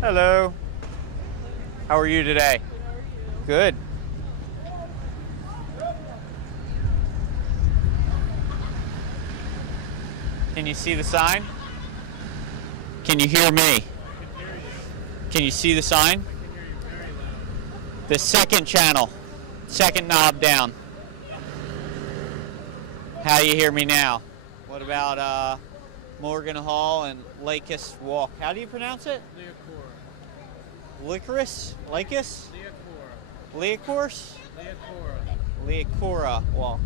Hello. How are you today? Good. Can you see the sign? Can you hear me? Can you see the sign? The second channel, second knob down. How do you hear me now? What about Morgan Hall and Lakis Walk? How do you pronounce it? Leocora. Licorice? Lakis? Leocora. Leocourse? Leocora. Leocora Walk.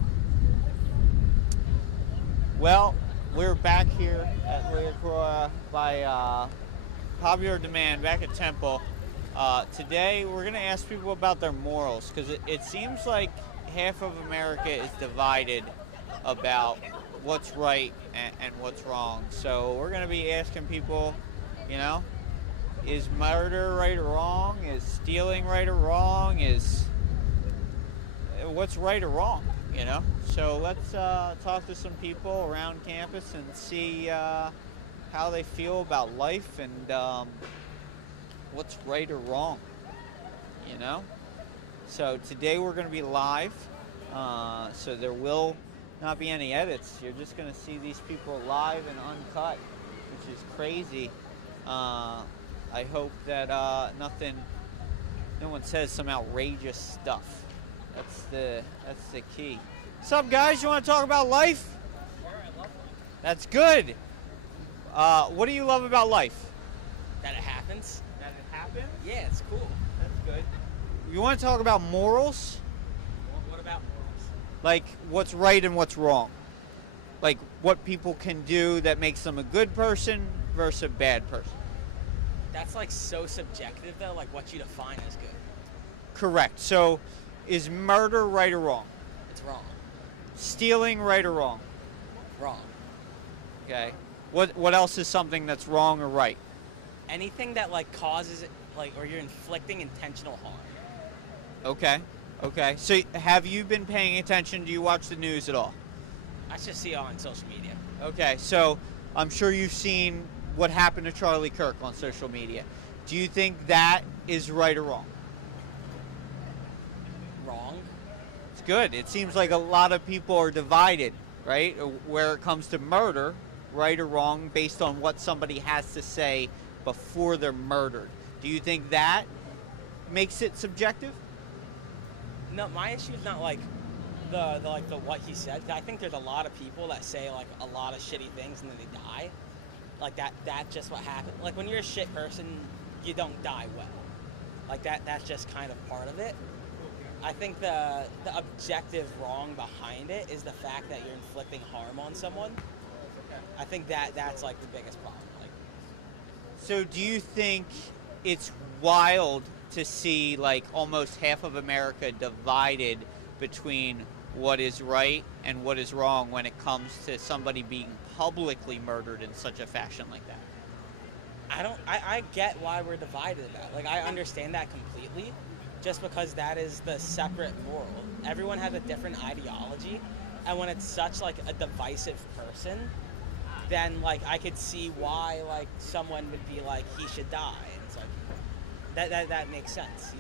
Well, we're back here at Leocora by popular demand back at Temple. Today we're going to ask people about their morals because it seems like half of America is divided about what's right and what's wrong. So we're going to be asking people, you know, is murder right or wrong? Is stealing right or wrong? Is what's right or wrong? You know. So let's talk to some people around campus and see how they feel about life and what's right or wrong. You know. So today we're going to be live. So there will not be any edits. You're just going to see these people live and uncut, which is crazy. I hope that no one says some outrageous stuff. That's the key. What's up, guys? You want to talk about life? Sure, I love life. That's good. What do you love about life? That it happens? That it happens. Yeah, it's cool. That's good. You want to talk about morals? What about morals? Like what's right and what's wrong? Like what people can do that makes them a good person versus a bad person? That's like so subjective though, like what you define as good. Correct. So is murder right or wrong? It's wrong. Stealing right or wrong? Wrong. Okay. What else is something that's wrong or right? Anything that like causes like or you're inflicting intentional harm. Okay. Okay. So have you been paying attention? Do you watch the news at all? I just see it on social media. Okay. So I'm sure you've seen what happened to Charlie Kirk on social media. Do you think that is right or wrong? Wrong. It's good. It seems like a lot of people are divided, right? Where it comes to murder, right or wrong, based on what somebody has to say before they're murdered. Do you think that makes it subjective? No, my issue is not like the what he said. I think there's a lot of people that say like a lot of shitty things and then they die. Like that's just what happened. Like when you're a shit person, you don't die well. Like that's just kind of part of it. I think the objective wrong behind it is the fact that you're inflicting harm on someone. I think that's like the biggest problem. Like, so do you think it's wild to see like almost half of America divided between what is right and what is wrong when it comes to somebody being publicly murdered in such a fashion like that? I get why we're divided about it. Like I understand that completely, just because that is the separate moral. Everyone has a different ideology, and when it's such like a divisive person, then like I could see why like someone would be like he should die. And it's like that makes sense.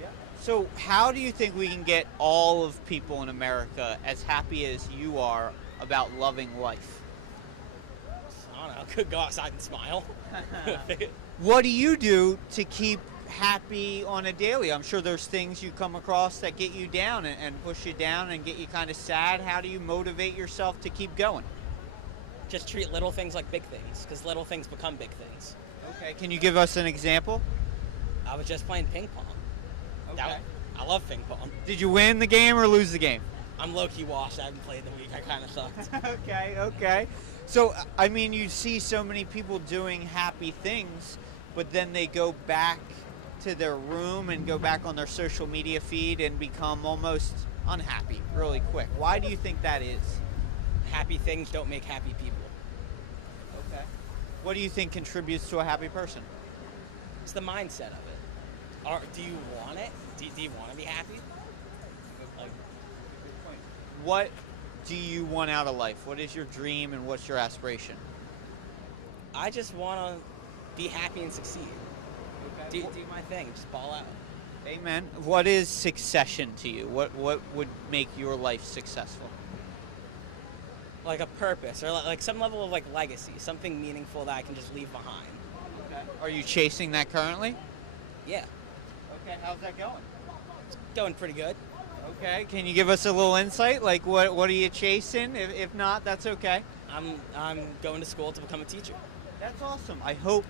Yeah. So how do you think we can get all of people in America as happy as you are about loving life? I don't know. Could go outside and smile. What do you do to keep happy on a daily? I'm sure there's things you come across that get you down and push you down and get you kind of sad. How do you motivate yourself to keep going? Just treat little things like big things, because little things become big things. Okay, can you give us an example? I was just playing ping pong. Okay. I love ping pong. Did you win the game or lose the game? I'm low-key washed. I haven't played the week. I kind of sucked. Okay. So, I mean, you see so many people doing happy things, but then they go back to their room and go back on their social media feed and become almost unhappy really quick. Why do you think that is? Happy things don't make happy people. Okay. What do you think contributes to a happy person? It's the mindset of it. Or do you want it? Do you want to be happy? Like, What do you want out of life? What is your dream and what's your aspiration? I just want to be happy and succeed. do my thing, just ball out. Amen. What is succession to you? What would make your life successful? Like a purpose or like some level of like legacy, something meaningful that I can just leave behind. Okay. Are you chasing that currently? Yeah, Okay. How's that going? it's going pretty good. Okay. Can you give us a little insight? Like what are you chasing? If not, that's okay. I'm going to school to become a teacher. That's awesome. I hope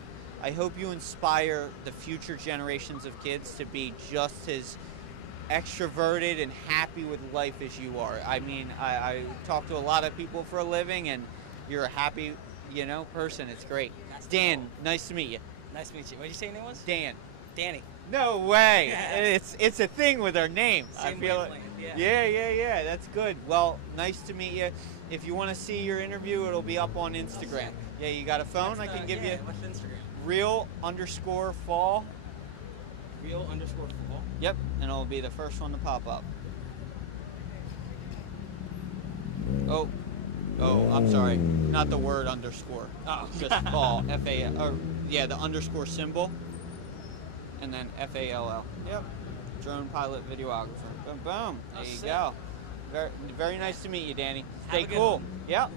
you inspire the future generations of kids to be just as extroverted and happy with life as you are. I mean, I talk to a lot of people for a living, and you're a happy, person. It's great. That's Dan, cool. nice to meet you. Nice to meet you. What did you say your name was? Dan. Danny. No way. Yeah. It's a thing with our names. Same I feel it. wavelength, yeah. Yeah. That's good. Well, nice to meet you. If you want to see your interview, it'll be up on Instagram. Yeah, you got a phone? I can give you What's Instagram? real_fall. Real_fall. Yep, and it'll be the first one to pop up. Oh, I'm sorry. Not the word underscore. Oh. Just fall. F-A-L. Or, yeah, the underscore symbol. And then F-A-L-L. Yep. Drone pilot videographer. Boom, boom. There you sick. go. Very, very nice to meet you, Danny. Have Stay a good cool. one. Yep.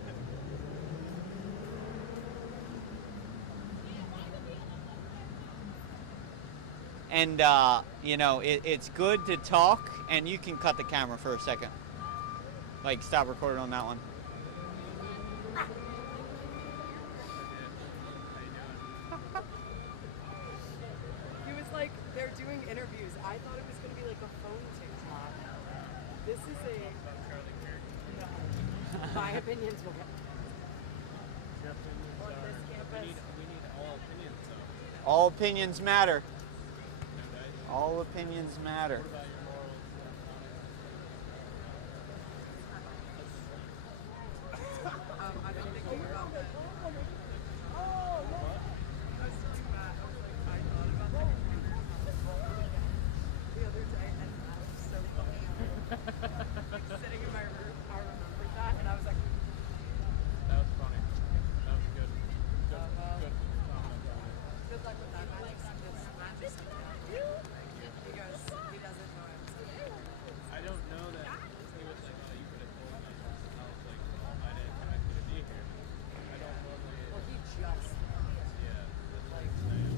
And, it's good to talk, and you can cut the camera for a second. Like, stop recording on that one. He was like, they're doing interviews. I thought it was going to be like a phone TikTok. This is a... No. My opinions will get... On this campus. We need all opinions, though. All opinions matter. All opinions matter. What about your morals? I've been thinking about that. I was doing that. I was like, I thought about that the other day, and that was so funny. Like sitting in my room, I remembered that, and I was like, That was funny. That was good. Good comment on it. good luck with that. Matt just sent me that. Because he doesn't know I'm saying. I don't know that he was like, oh, you could have told me. I was like, well, I didn't expect you to be here. I don't normally. Well, he just, Yeah, that's what like, I'm saying.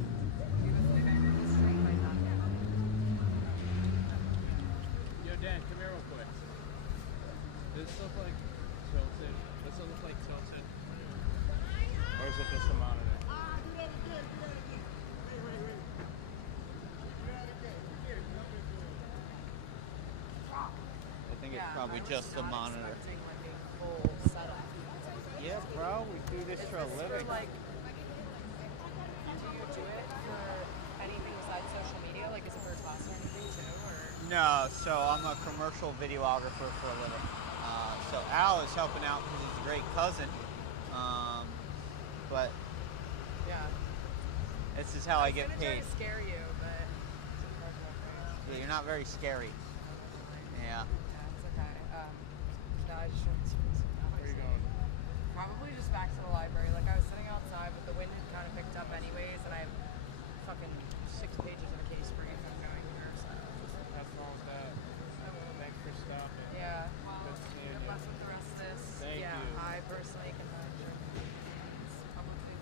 he was leaving the street by not knowing. Yo, Dan, come here real quick. Does this look like tilted? Does it look like tilted? Or is it just the monitor? I think it's probably I was just the not monitor. expecting, like, a full setup. Yeah, bro, we do this Is for a this living. like, do you do it for anything besides social media? Like, is it for a class or anything too? Or No, so I'm a commercial videographer for a living. So Al is helping out because he's a great cousin. But yeah, this is how I get was gonna paid. try to scare you, but it's impossible for you. Yeah, you're not very scary. Yeah. Yeah, it's okay. No, I just wanted to Where are you going? probably just back to the library. Like, I was sitting outside, but the wind had kind of picked up anyways, and I have fucking 6 pages of a case brief I'm going here, so Nothing wrong with that. Thanks for stopping. yeah. Good seeing Good you. luck with the rest of this. Thank yeah, you. I personally can imagine. It's probably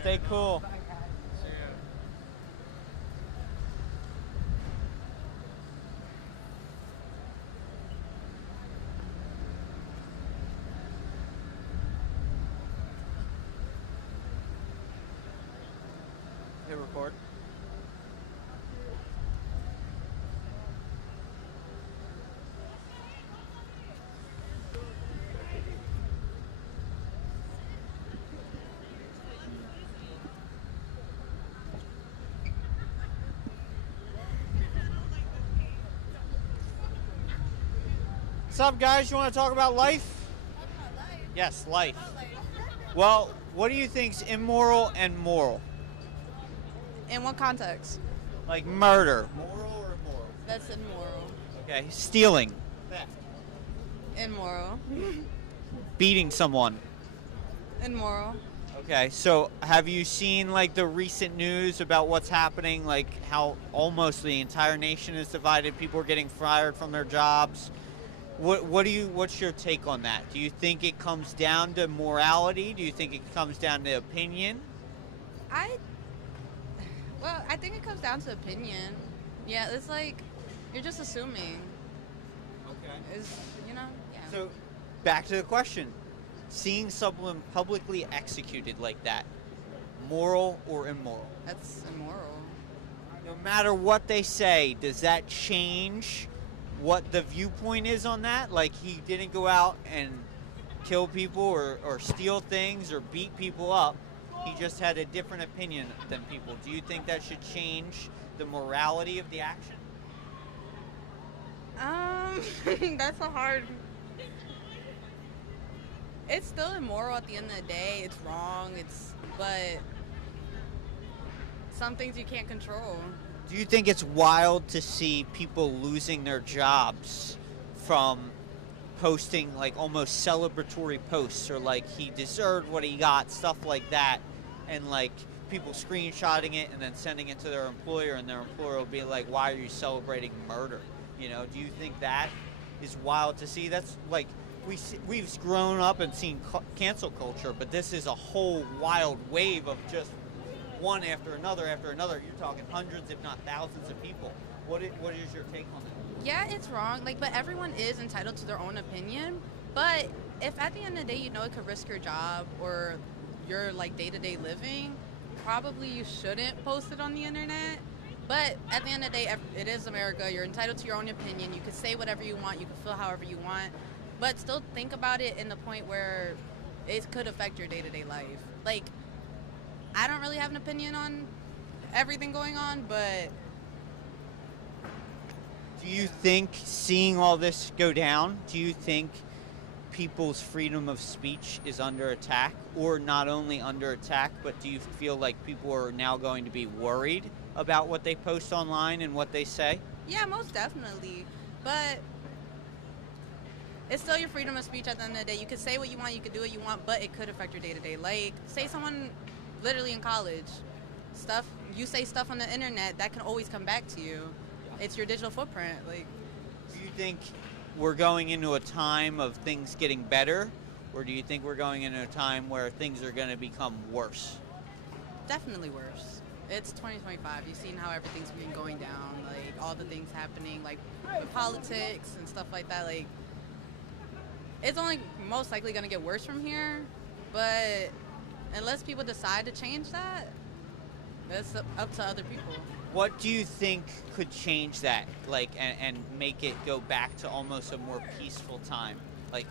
Stay cool. bye, guys. See ya. Hit record. What's up, guys? You want to talk about life? Yes, life. Well, what do you think's immoral and moral? In what context? Like murder. Moral or immoral? That's immoral. Okay. Stealing. Theft. Immoral. Beating someone. Immoral. Okay, so have you seen like the recent news about what's happening, like how almost the entire nation is divided, people are getting fired from their jobs? What's your take on that? Do you think it comes down to morality? Do you think it comes down to opinion? I well, I think it comes down to opinion. Yeah, it's like you're just assuming. Okay. Is yeah. So, back to the question. Seeing someone publicly executed like that, moral or immoral? That's immoral. No matter what they say, does that change what the viewpoint is on that? Like, he didn't go out and kill people or steal things or beat people up. He just had a different opinion than people. Do you think that should change the morality of the action? That's a hard. It's still immoral at the end of the day. It's wrong. But some things you can't control. Do you think it's wild to see people losing their jobs from posting like almost celebratory posts or like he deserved what he got, stuff like that, and like people screenshotting it and then sending it to their employer, and their employer will be like, why are you celebrating murder? You know, do you think that is wild to see? That's like we've grown up and seen cancel culture, but this is a whole wild wave of just one after another after another. You're talking hundreds, if not thousands of people. What is your take on that? Yeah, it's wrong. Like, but everyone is entitled to their own opinion. But if at the end of the day you know it could risk your job or your like day-to-day living, probably you shouldn't post it on the internet. But at the end of the day, it is America. You're entitled to your own opinion. You can say whatever you want. You can feel however you want. But still think about it in the point where it could affect your day-to-day life. Like, I don't really have an opinion on everything going on, but... Do you think, seeing all this go down, do you think people's freedom of speech is under attack? Or not only under attack, but do you feel like people are now going to be worried about what they post online and what they say? Yeah, most definitely. But it's still your freedom of speech at the end of the day. You can say what you want, you can do what you want, but it could affect your day-to-day. Like, say someone literally in college, you say stuff on the internet, that can always come back to you. It's your digital footprint. Like, do you think we're going into a time of things getting better, or do you think we're going into a time where things are going to become worse? definitely worse. It's 2025. You've seen how everything's been going down, like all the things happening, like with politics and stuff like that. Like, it's only most likely going to get worse from here. But unless people decide to change that, that's up to other people. What do you think could change that, like, and make it go back to almost a more peaceful time? Like,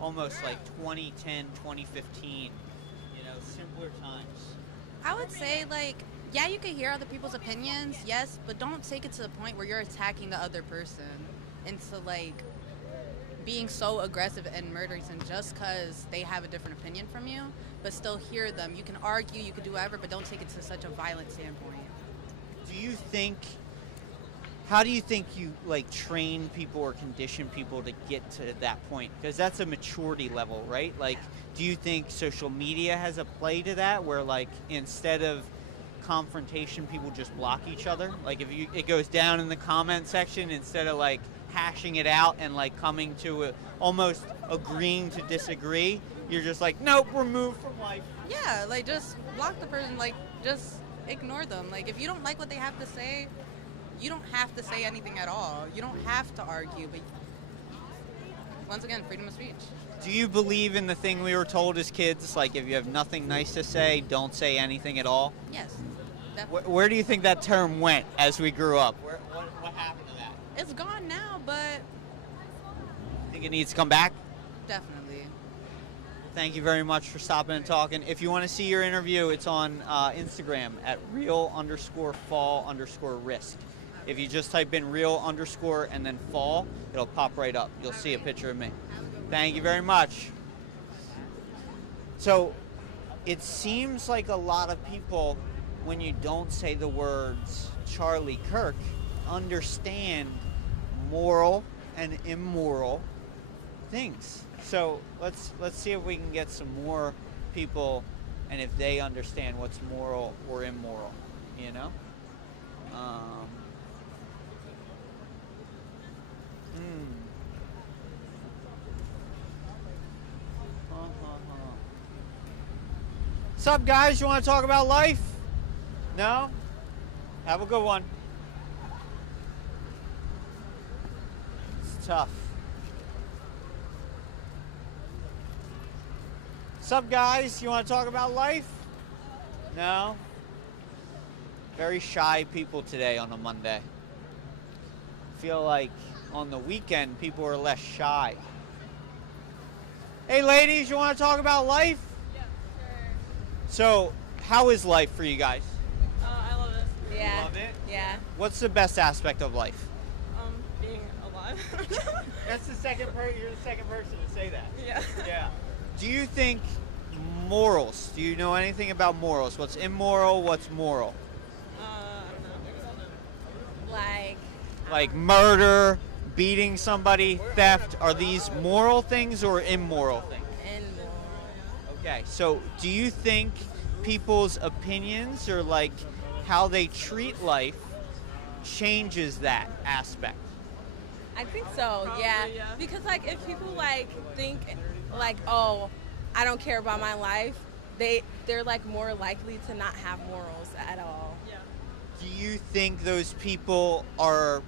almost like 2010, 2015, simpler times. I would say, like, yeah, you can hear other people's opinions, yes, but don't take it to the point where you're attacking the other person into, like, being so aggressive and murdering them just because they have a different opinion from you, but still hear them. You can argue, you can do whatever, but don't take it to such a violent standpoint. How do you think you, like, train people or condition people to get to that point? Because that's a maturity level, right? Like, do you think social media has a play to that, where, like, instead of confrontation, people just block each other? Like, if it goes down in the comment section, instead of, like, hashing it out and, like, coming to almost agreeing to disagree, you're just like, nope, remove from life. Yeah, like, just block the person, like, just ignore them. Like, if you don't like what they have to say, you don't have to say anything at all. You don't have to argue, but once again, freedom of speech. Do you believe in the thing we were told as kids, like, if you have nothing nice to say, don't say anything at all? Yes, definitely. Where do you think that term went as we grew up? What happened to that? It's gone now, but Think it needs to come back? definitely. Thank you very much for stopping and talking. If you want to see your interview, it's on Instagram at real_fall_risk. If you just type in real_ and then fall, it'll pop right up. You'll see a picture of me. Thank you very much. So it seems like a lot of people, when you don't say the words Charlie Kirk, understand moral and immoral things. So let's see if we can get some more people and if they understand what's moral or immoral, you know? Sup, guys? You want to talk about life? No? Have a good one. It's tough. Sup, guys? You want to talk about life? No? Very shy people today on a Monday. Feel like on the weekend people are less shy. Hey, ladies, you want to talk about life? Yeah, sure. So, how is life for you guys? I love it. Yeah. Love it? Yeah. What's the best aspect of life? Being alive. That's the you're the second person to say that. Yeah. Yeah. Do you think morals, do you know anything about morals? What's immoral, what's moral? I don't know. Like murder, beating somebody, theft, are these moral things or immoral things? Okay, so do you think people's opinions or like how they treat life changes that aspect? I think so, Probably, yeah. yeah. Because like if people like think like, oh, I don't care about my life, they're like more likely to not have morals at all. Yeah. Do you think those people are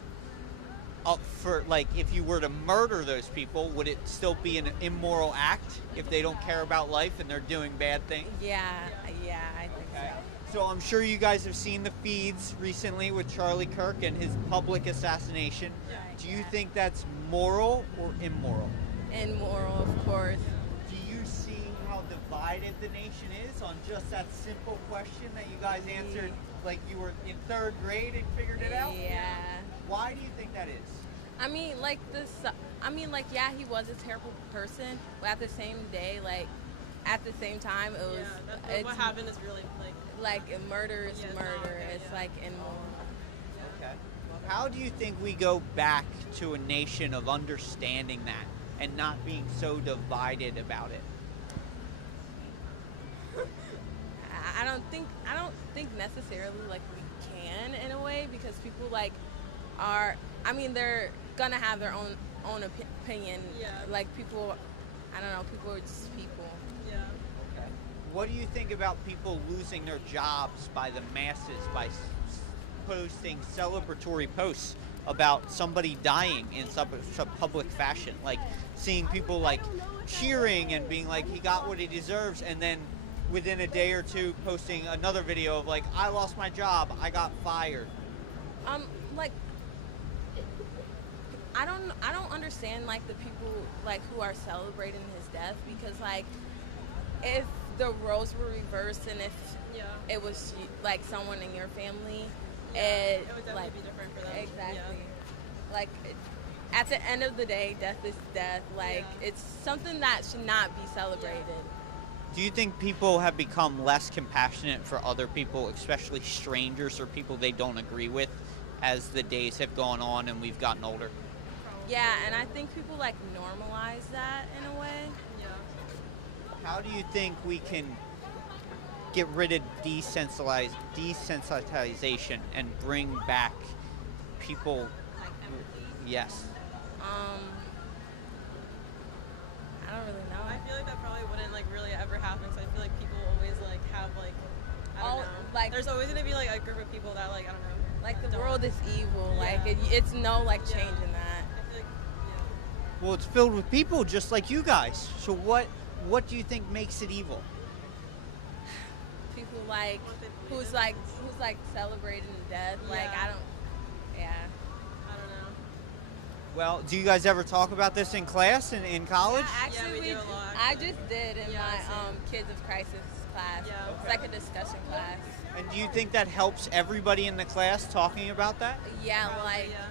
up for, like, if you were to murder those people, would it still be an immoral act if they don't care about life and they're doing bad things? Yeah, I think so. So I'm sure you guys have seen the feeds recently with Charlie Kirk and his public assassination. Do you think that's moral or immoral? And moral, of course. Do you see how divided the nation is on just that simple question that you guys answered like you were in third grade and figured it out? Yeah. Why do you think that is? I mean, like yeah, he was a terrible person, but at the same day, like, at the same time, it was. Yeah, it's what happened is really like. Murder is Yeah, it's murder. not okay, It's yeah. like immoral. Okay. How do you think we go back to a nation of understanding that and not being so divided about it? I don't think necessarily like we can in a way, because people like are, I mean, they're gonna have their own opinion. Yeah. Like people, I don't know, people are just people. Yeah. Okay. What do you think about people losing their jobs by the masses by posting celebratory posts about somebody dying in some public fashion? Like seeing people like cheering and being like, he got what he deserves, and then within a day or two posting another video of like, I lost my job, I got fired. Like, I don't understand like the people like who are celebrating his death, because like if the roles were reversed and if Yeah. it was like someone in your family, It would definitely like be different for them. exactly, like at the end of the day, death is death. Like it's something that should not be celebrated. Do you think people have become less compassionate for other people, especially strangers or people they don't agree with, as the days have gone on and we've gotten older? Yeah, and I think people like normalize that in a way. Yeah. How do you think we can get rid of desensitization and bring back people? Yes. I don't really know. I feel like that probably wouldn't like really ever happen. So I feel like people always like have like I don't know. Like there's always gonna be like a group of people that like I don't know. like the don't- world is evil. Like Yeah. it's no like Yeah. changing that. I feel like Well, it's filled with people just like you guys. So what do you think makes it evil? People like What they believe in. who's like celebrating death. Like Yeah. I don't. Yeah. I don't know. Well, do you guys ever talk about this in class and in college? Yeah, actually, we do a lot, I actually. just did in Yeah, my same. Kids of Crisis class. Yeah. It's like a discussion class. And do you think that helps everybody in the class talking about that? Yeah, Probably, like yeah.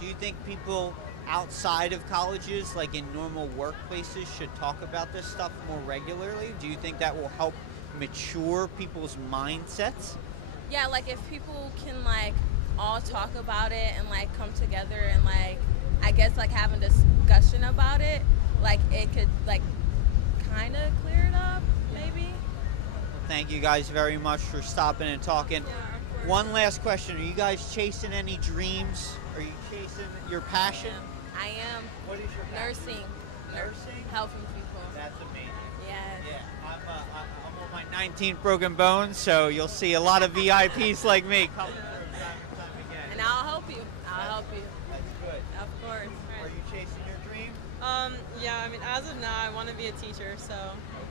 Do you think people outside of colleges, like in normal workplaces, should talk about this stuff more regularly? Do you think that will help mature people's mindsets? yeah, like if people can like all talk about it and like come together and like I guess like have a discussion about it, like it could like kind of clear it up maybe. Thank you guys very much for stopping and talking. One last question. Are you guys chasing any dreams? Are you chasing your passion? I am What is your passion? nursing, Nursing? helping people. That's amazing. Yes. Yeah, I'm on my 19th broken bone, so you'll see a lot of VIPs like me coming through time and time again. And I'll help you. I'll help you. That's good. Of course. Are you chasing your dream? Yeah, I mean, as of now, I want to be a teacher, so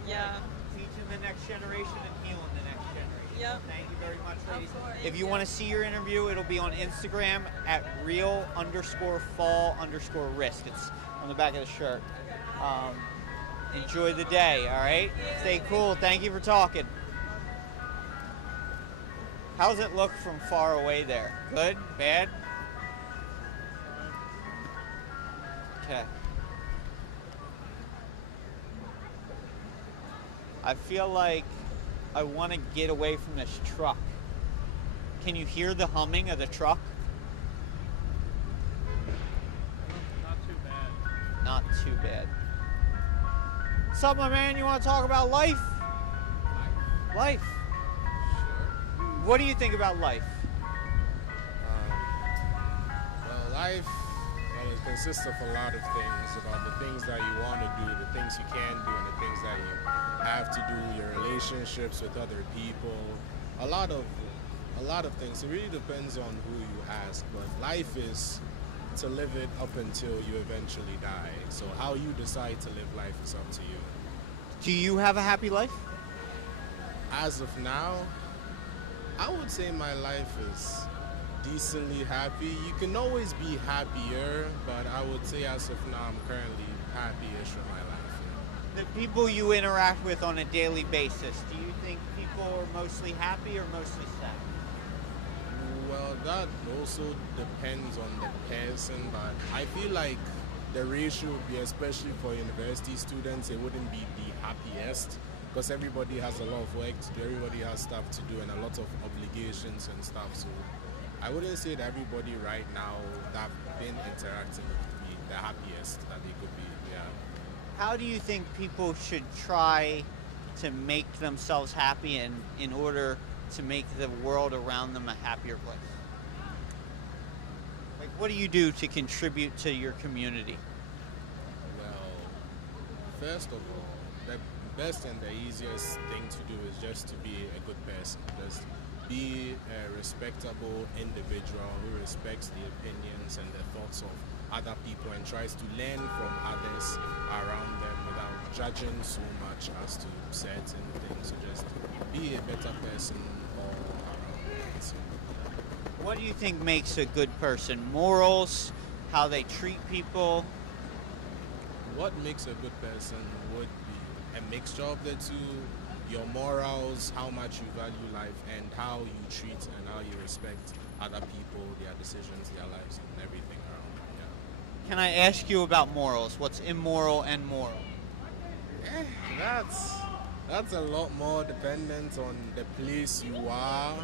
yeah. Teaching the next generation and healing the next generation. Yep. Thank you very much, ladies. course. If you want to see your interview, it'll be on Instagram at real_fall_risk. It's on the back of the shirt. Enjoy the day, all right? Stay cool. Thank you for talking. How's it look from far away there? Good? Bad? Okay. I feel like I want to get away from this truck. Can you hear the humming of the truck? Not too bad. Not too bad. What's up, my man? You want to talk about life? Life. What do you think about life? Well, life, well, it consists of a lot of things, about the things that you want to do, the things you can do, and the things that you have to do, your relationships with other people, a lot of things. It really depends on who you ask, but life is to live it up until you eventually die. So how you decide to live life is up to you. Do you have a happy life? As of now, I would say my life is decently happy. You can always be happier, but I would say as of now, I'm currently happy-ish with my life. The people you interact with on a daily basis, do you think people are mostly happy or mostly sad? Well, that also depends on the person, but I feel like the ratio would be, especially for university students, it wouldn't be the happiest because everybody has a lot of work to do, everybody has stuff to do and a lot of obligations and stuff. So I wouldn't say that everybody right now that I've been interacting with would be the happiest that they could be. Yeah. How do you think people should try to make themselves happy and in order to make the world around them a happier place? Like, what do you do to contribute to your community? Well, first of all, the best and the easiest thing to do is just to be a good person. Just be a respectable individual who respects the opinions and the thoughts of other people and tries to learn from others around them without judging so much as to certain things. So just be a better person all around. So, What do you think makes a good person? Morals, how they treat people? what makes a good person would be a mixture of the two, your morals, how much you value life, and how you treat and how you respect other people, their decisions, their lives, and everything around them. Yeah. Can I ask you about morals? What's immoral and moral? That's a lot more dependent on the place you are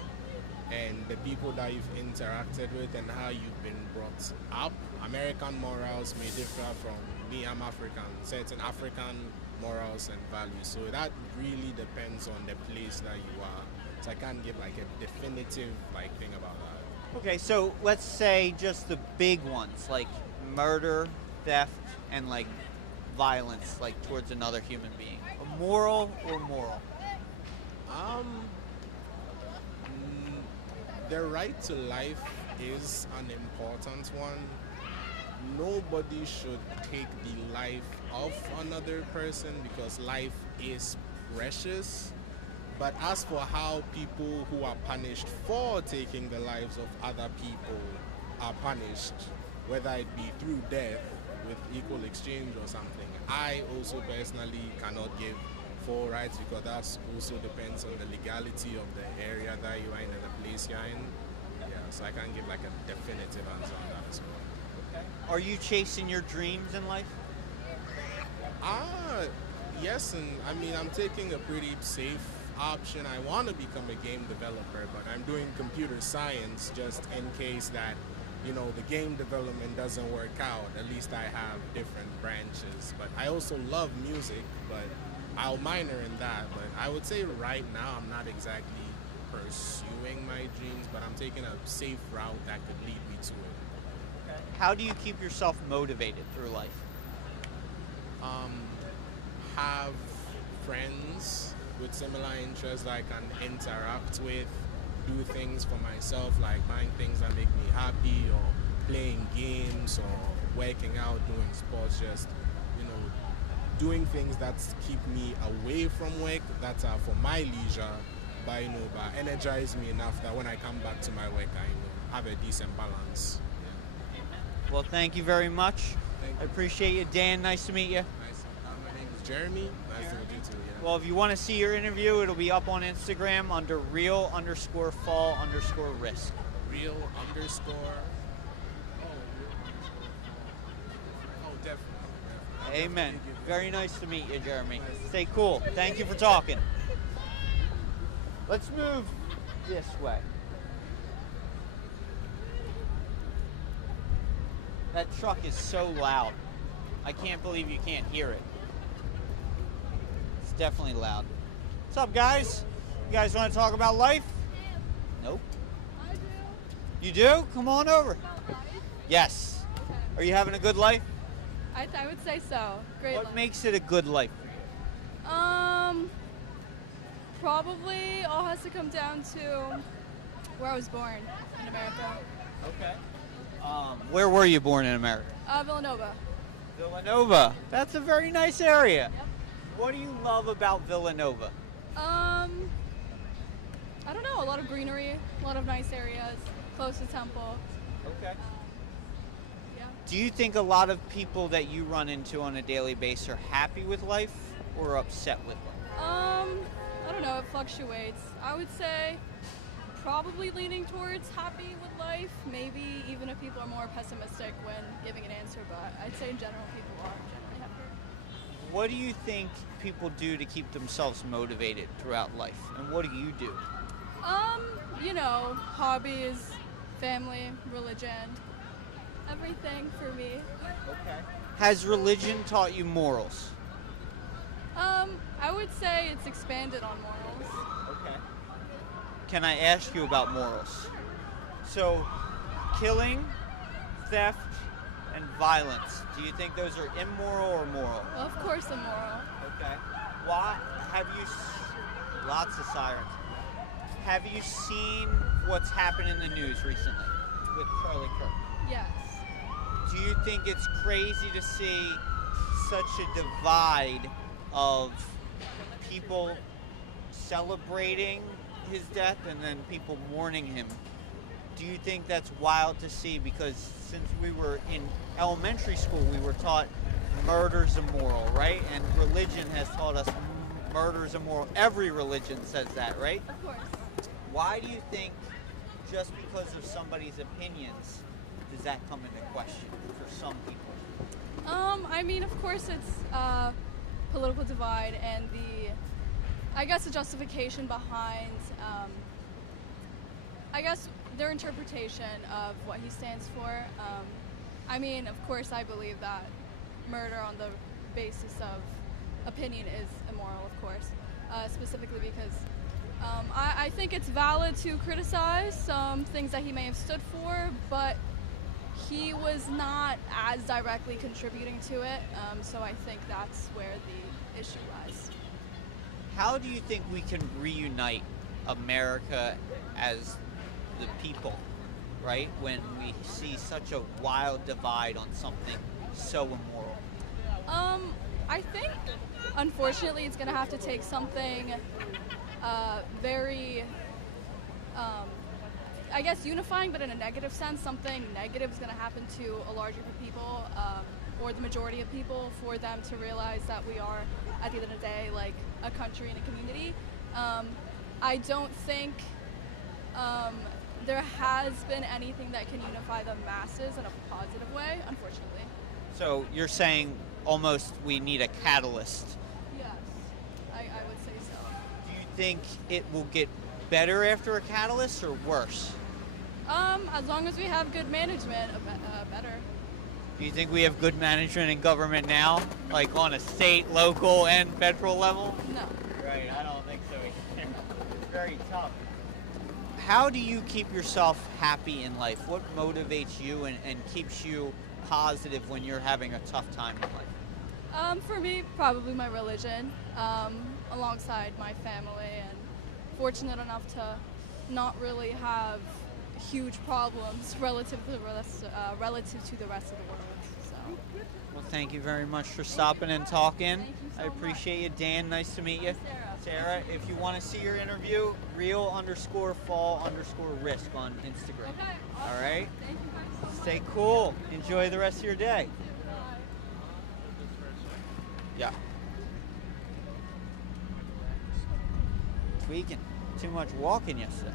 and the people that you've interacted with and how you've been brought up. American morals may differ from me, I'm African, certain African morals and values. So that really depends on the place that you are. So I can't give like a definitive thing about that. Okay, so let's say just the big ones like murder, theft, and like violence like towards another human being. Moral or moral? The right to life is an important one. Nobody should take the life of another person because life is precious. But as for how people who are punished for taking the lives of other people are punished, whether it be through death with equal exchange or something, I also personally cannot give full rights because that also depends on the legality of the area that you are in and the place you're in. Yeah, so I can't give like a definitive answer on that as well. Are you chasing your dreams in life? Yes, and I mean I'm taking a pretty safe option. I want to become a game developer, but I'm doing computer science just in case that, you know, the game development doesn't work out. At least I have different branches. But I also love music, but I'll minor in that, but I would say right now I'm not exactly pursuing my dreams, but I'm taking a safe route that could lead me to it. How do you keep yourself motivated through life? Have friends with similar interests that I can interact with, do things for myself, like buying things that make me happy, or playing games, or working out, doing sports, just, doing things that keep me away from work, that are for my leisure, but, but energize me enough that when I come back to my work, I have a decent balance. Well, thank you very much. Thank you. I appreciate you, Dan. Nice to meet you. Nice. My name is Jeremy. Nice to meet you too. Yeah. Well, if you want to see your interview, it'll be up on Instagram under real_fall_risk. Real underscore. Oh, definitely. Amen. Very nice to meet you, Jeremy. Stay cool. Thank you for talking. Let's move this way. That truck is so loud. I can't believe you can't hear it. It's definitely loud. What's up, guys? You guys want to talk about life? Nope. I do. You do? Come on over. About life? Yes. Okay. Are you having a good life? I would say so. Great What life. makes it a good life? Probably all has to come down to where I was born in America. Okay. Where were you born in America? Villanova. Villanova. That's a very nice area. What do you love about Villanova? I don't know, a lot of greenery, a lot of nice areas, close to Temple. Okay. Yeah. Do you think a lot of people that you run into on a daily basis are happy with life or upset with life? I don't know, it fluctuates. I would say probably leaning towards happy with life, maybe even if people are more pessimistic when giving an answer, but I'd say in general people are generally happy. What do you think people do to keep themselves motivated throughout life? And what do you do? Hobbies, family, religion, everything for me. Okay. Has religion taught you morals? I would say it's expanded on morals. Okay. Can I ask you about morals? So, killing, theft, and violence, do you think those are immoral or moral? Well, of course immoral. Okay. Why have you lots of sirens? Have you seen what's happened in the news recently with Charlie Kirk? Yes. Do you think it's crazy to see such a divide of people celebrating his death and then people mourning him? Do you think that's wild to see? Because since we were in elementary school, we were taught murder's immoral, right? And religion has taught us murder's immoral. Every religion says that, right? Of course. Why do you think just because of somebody's opinions does that come into question for some people? Of course it's political divide and the justification behind, their interpretation of what he stands for. Of course I believe that murder on the basis of opinion is immoral, of course, specifically because I think it's valid to criticize some things that he may have stood for, but he was not as directly contributing to it, so I think that's where the issue lies. How do you think we can reunite America as the people, right, when we see such a wild divide on something so immoral? I think, unfortunately, it's going to have to take something very, unifying, but in a negative sense. Something negative is going to happen to a larger group of people, or the majority of people, for them to realize that we are, at the end of the day, like a country and a community. I don't think there has been anything that can unify the masses in a positive way, unfortunately. So you're saying almost we need a catalyst. Yes, I would say so. Do you think it will get better after a catalyst or worse? As long as we have good management, better. Do you think we have good management in government now, like on a state, local, and federal level? No. Right, I don't think so either. It's very tough. How do you keep yourself happy in life? What motivates you and keeps you positive when you're having a tough time in life? For me, probably my religion, alongside my family, and fortunate enough to not really have huge problems relative to the rest of the world. So. Well, thank you very much for stopping and talking. I appreciate you, Dan. Nice to meet you. Sarah, if you want to see your interview, real_fall_risk on Instagram. Okay. All right? Thank you guys so much. Stay cool. Enjoy the rest of your day. Yeah. Tweaking. Too much walking yesterday.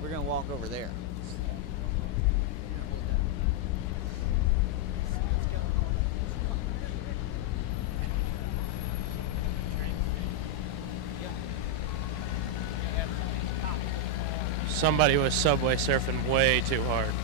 We're going to walk over there. Somebody was subway surfing way too hard.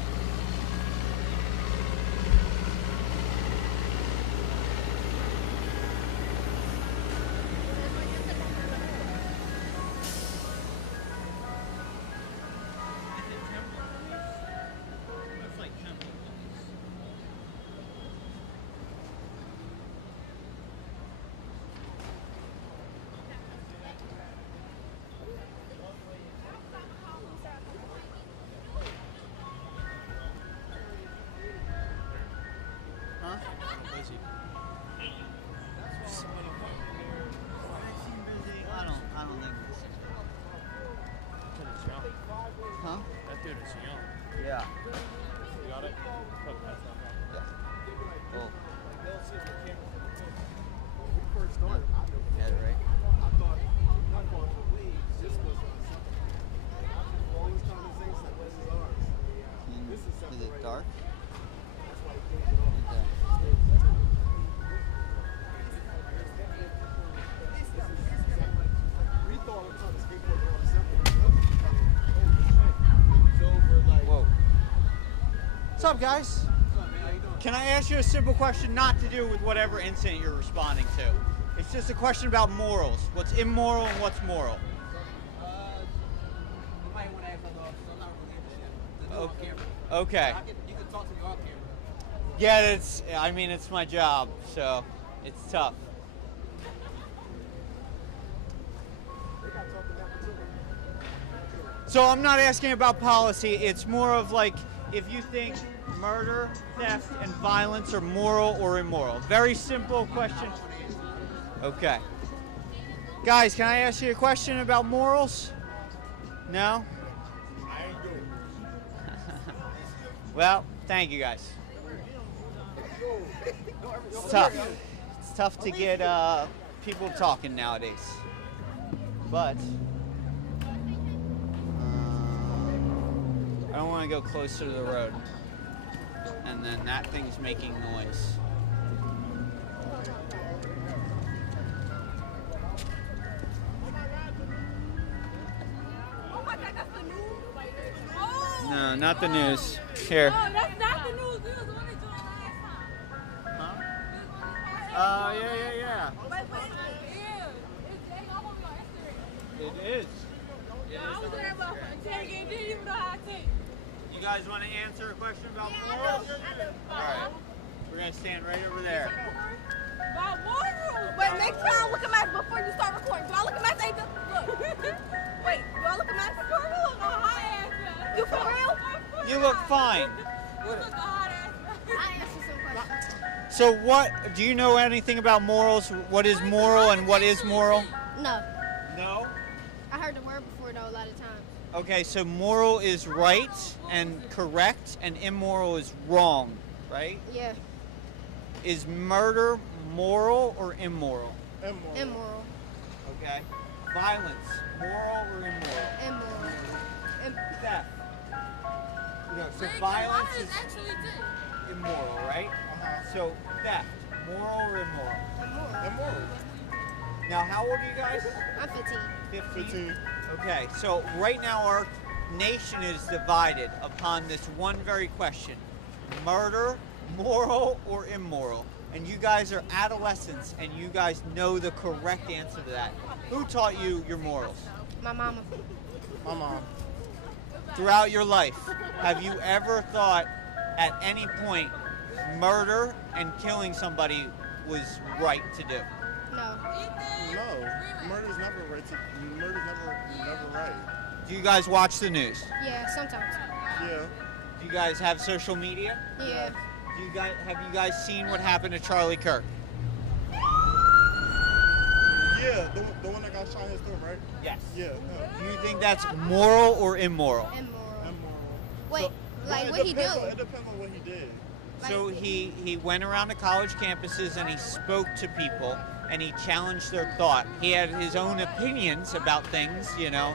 I don't think Huh? That dude is young. Yeah. You got it? Put that Yeah. Cool. First started, Yeah, right. I thought this was all these conversations that this is ours. This is Is something it dark? That's why he came it off. We thought all the time the skateboard were all separate. So we're like, Whoa. What's up, guys? Can I ask you a simple question not to do with whatever incident you're responding to? It's just a question about morals. What's immoral and what's moral? you might want to ask other officers. I'm not really interested. Okay. You can talk to me off camera. Yeah, it's my job, so it's tough. So I'm not asking about policy. It's more of like if you think murder, theft, and violence are moral or immoral. Very simple question. Okay. Guys, can I ask you a question about morals? No? Well, thank you guys. It's tough. It's tough to get people talking nowadays. But I don't want to go closer to the road. And then that thing's making noise. Oh my God, that's the news. No, not the news. Here. Oh, that's not the news. We was on it doing last time. Oh, yeah. Wait, it's hang up on my Instagram. It is. I was in that motherfucker tagging, didn't even know how to take. You guys want to answer a question about morals? All right. We're going to stand right over there. About morals. Wait, make sure I look at my before you start recording. Do I look at my thing? Look. Wait, do I look at my before we look a hot ass man? You for real? You look fine. You look a hot ass man. I answer some questions. So what, do you know anything about morals? What is moral and what is moral? No. No? I heard the word before though a lot of times. Okay, so moral is right and correct and immoral is wrong, right? Yeah. Is murder moral or immoral? Immoral. Okay. Violence, moral or immoral? Immoral. Theft. No, so violence is immoral, right? So theft, moral or immoral? Immoral. Now, how old are you guys? I'm 15. 15. Okay, so right now our nation is divided upon this one very question: murder, moral or immoral? And you guys are adolescents, and you guys know the correct answer to that. Who taught you your morals? My mama. My mom. Throughout your life, have you ever thought at any point murder and killing somebody was right to do? No. No. Murder's never right. Murder's never right. Do you guys watch the news? Yeah, sometimes. Yeah. Do you guys have social media? Yeah. Have you guys seen what happened to Charlie Kirk? Yeah, the one that got shot in his throat, right? Yes. Yeah. Do you think that's moral or immoral? Immoral. Immoral. Wait, like it what he do? It depends on what he did. So he went around to college campuses and he spoke to people and he challenged their thought. He had his own opinions about things, you know,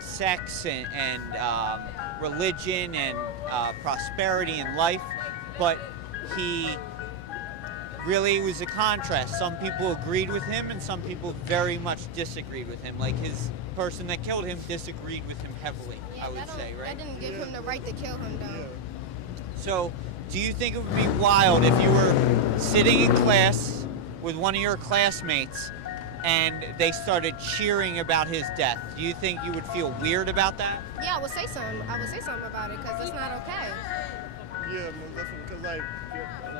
sex and religion and prosperity in life, but he really was a contrast. Some people agreed with him and some people very much disagreed with him. Like his person that killed him disagreed with him heavily, Yeah, I would say, right? That didn't give him the right to kill him, though. So, do you think it would be wild if you were sitting in class with one of your classmates and they started cheering about his death? Do you think you would feel weird about that? Yeah, I would say something. I would say something about it because it's not okay. Yeah, most definitely. Because like,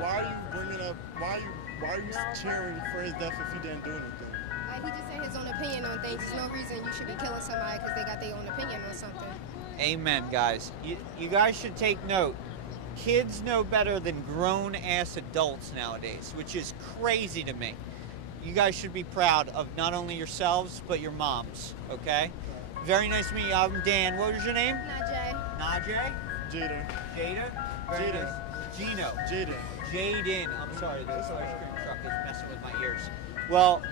why are you bringing up? Why are you cheering for his death if he didn't do anything? Like he just said his own opinion on things. There's no reason you should be killing somebody because they got their own opinion on something. Amen, guys. You guys should take note. Kids know better than grown-ass adults nowadays, which is crazy to me. You guys should be proud of not only yourselves, but your moms, okay? Very nice to meet you. I'm Dan. What was your name? Najee. Najee? Jada. Jada? Very Jaden. nice. Gino. Jaden. Jaden. I'm sorry, the ice cream truck is messing with my ears. Well,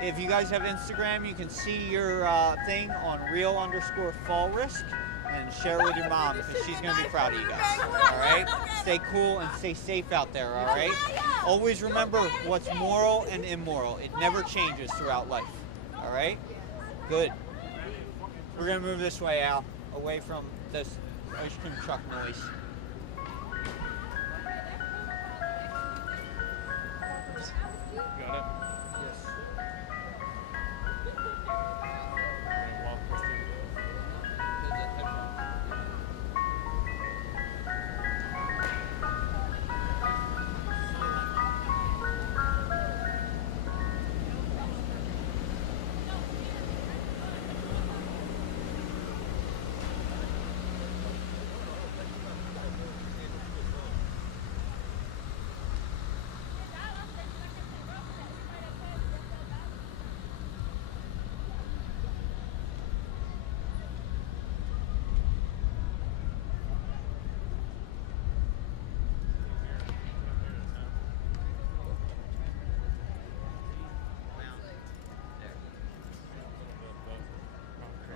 if you guys have Instagram, you can see your thing on real_fall risk and share it with your mom because she's going to be proud of you guys. All right? Stay cool and stay safe out there, all right? Always remember what's moral and immoral. It never changes throughout life. All right? Good. We're going to move this way, Al, away from this ice cream truck noise. Got it? Yes. Walk us through.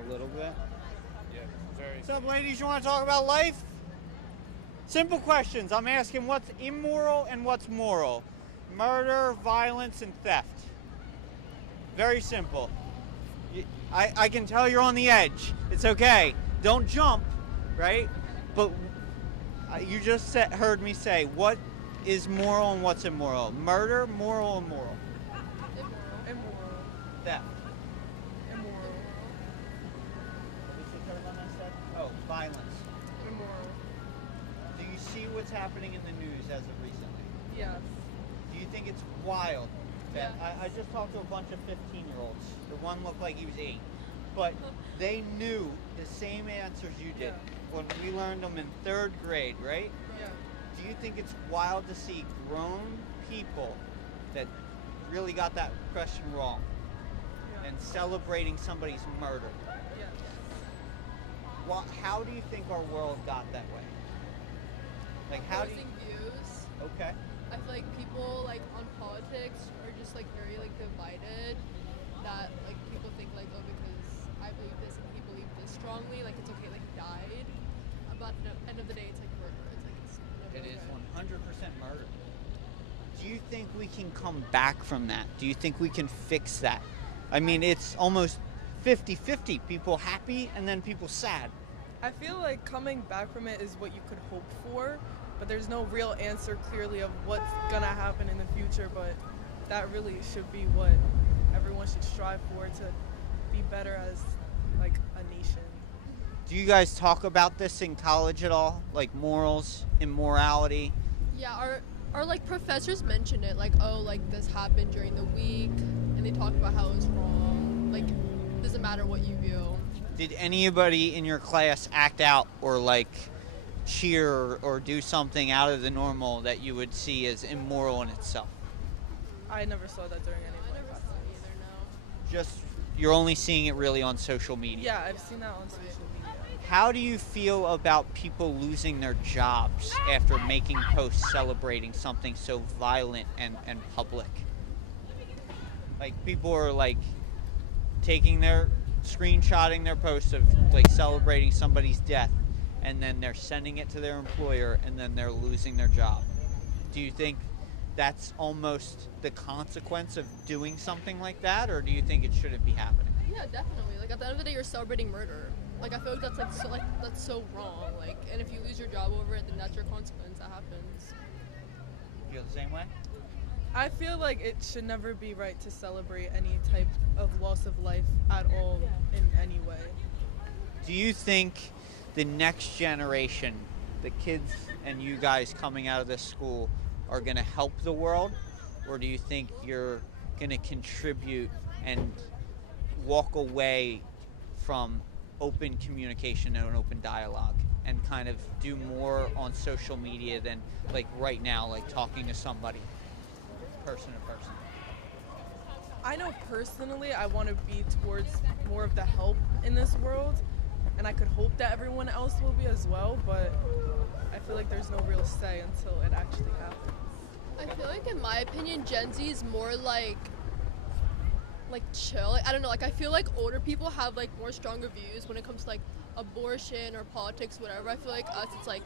A little bit. Yeah, very. What's up, ladies? You want to talk about life? Simple questions. I'm asking what's immoral and what's moral. Murder, violence, and theft. Very simple. I can tell you're on the edge. It's okay. Don't jump, right? But you just heard me say what is moral and what's immoral. Murder, moral, or moral? Immoral. Theft. Immoral. What's the third one I said? Oh, violence. Immoral. Do you see what's happening in the news as of recently? Yes. Do you think it's wild that I just talked to a bunch of 15-year-olds. The one looked like he was 8. But they knew the same answers you did when we learned them in 3rd grade, right? Yeah. Do you think it's wild to see grown people that really got that question wrong and celebrating somebody's murder? Yes. Well, how do you think our world got that way? Like, how do you... Opposing views. Okay. I feel like people like on politics are just like very like divided. That like people think like, oh, because I believe this and he believed this strongly, like it's okay, like he died. But at the end of the day, it's like murder. It's like it's never It is okay. 100% murder. Do you think we can come back from that? Do you think we can fix that? I mean, it's almost 50-50, people happy and then people sad. I feel like coming back from it is what you could hope for, but there's no real answer clearly of what's gonna happen in the future, but that really should be what everyone should strive for, to be better as like a nation. Do you guys talk about this in college at all? Like morals, immorality? Yeah, our like professors mention it, like, oh, like this happened during the week, and they talk about how it was wrong. Like, doesn't matter what you view. Did anybody in your class act out or like cheer or do something out of the normal that you would see as immoral in itself? I never saw that during any of my classes. Just, you're only seeing it really on social media. Yeah, I've seen that on social media. How do you feel about people losing their jobs after making posts celebrating something so violent and public? Like, people are like screenshotting their posts of like celebrating somebody's death, and then they're sending it to their employer, and then they're losing their job. Do you think that's almost the consequence of doing something like that, or do you think it shouldn't be happening? Yeah, definitely. Like, at the end of the day, you're celebrating murder. Like, I feel like that's so wrong. Like, and if you lose your job over it, then that's your consequence. That happens. You feel the same way? I feel like it should never be right to celebrate any type of loss of life at all in any way. Do you think the next generation, the kids and you guys coming out of this school, are going to help the world? Or do you think you're going to contribute and walk away from open communication and an open dialogue and kind of do more on social media than like right now, like talking to somebody person to person? I know personally I want to be towards more of the help in this world, and I could hope that everyone else will be as well, but I feel like there's no real say until it actually happens. I feel like, in my opinion, Gen Z is more like chill. Like, I don't know, like, I feel like older people have like more stronger views when it comes to like abortion or politics, whatever. I feel like us, it's like,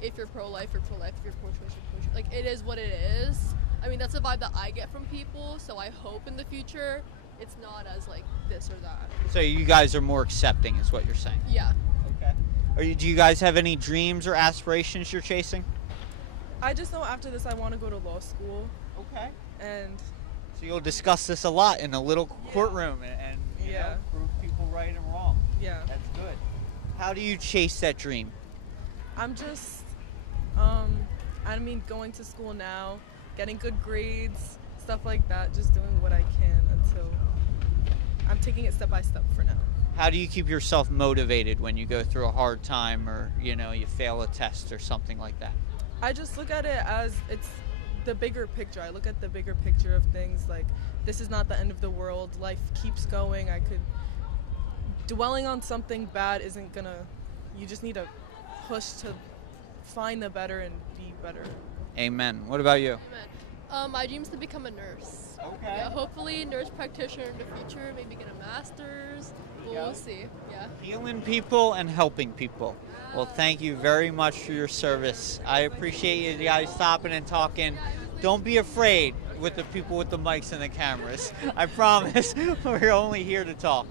if you're pro-life, you're pro-life. If you're pro-choice, you're pro-choice. Like, it is what it is. I mean, that's the vibe that I get from people, so I hope in the future it's not as like this or that. So you guys are more accepting is what you're saying? Yeah. Okay. Do you guys have any dreams or aspirations you're chasing? I just know after this I want to go to law school. Okay. And so you'll discuss this a lot in a little courtroom and you know, prove people right and wrong. Yeah. That's good. How do you chase that dream? I'm just, going to school now, getting good grades, stuff like that, just doing what I can until I'm taking it step by step for now. How do you keep yourself motivated when you go through a hard time or, you know, you fail a test or something like that? I just look at it as it's the bigger picture. I look at the bigger picture of things, like, this is not the end of the world. Life keeps going. Dwelling on something bad isn't gonna, you just need to push to find the better and be better. Amen. What about you? Amen. My dream is to become a nurse. Okay. Yeah, hopefully nurse practitioner in the future, maybe get a master's. We'll see. Yeah. Healing people and helping people. Well, thank you very much for your service. I appreciate you guys stopping and talking. Don't be afraid with the people with the mics and the cameras. I promise we're only here to talk.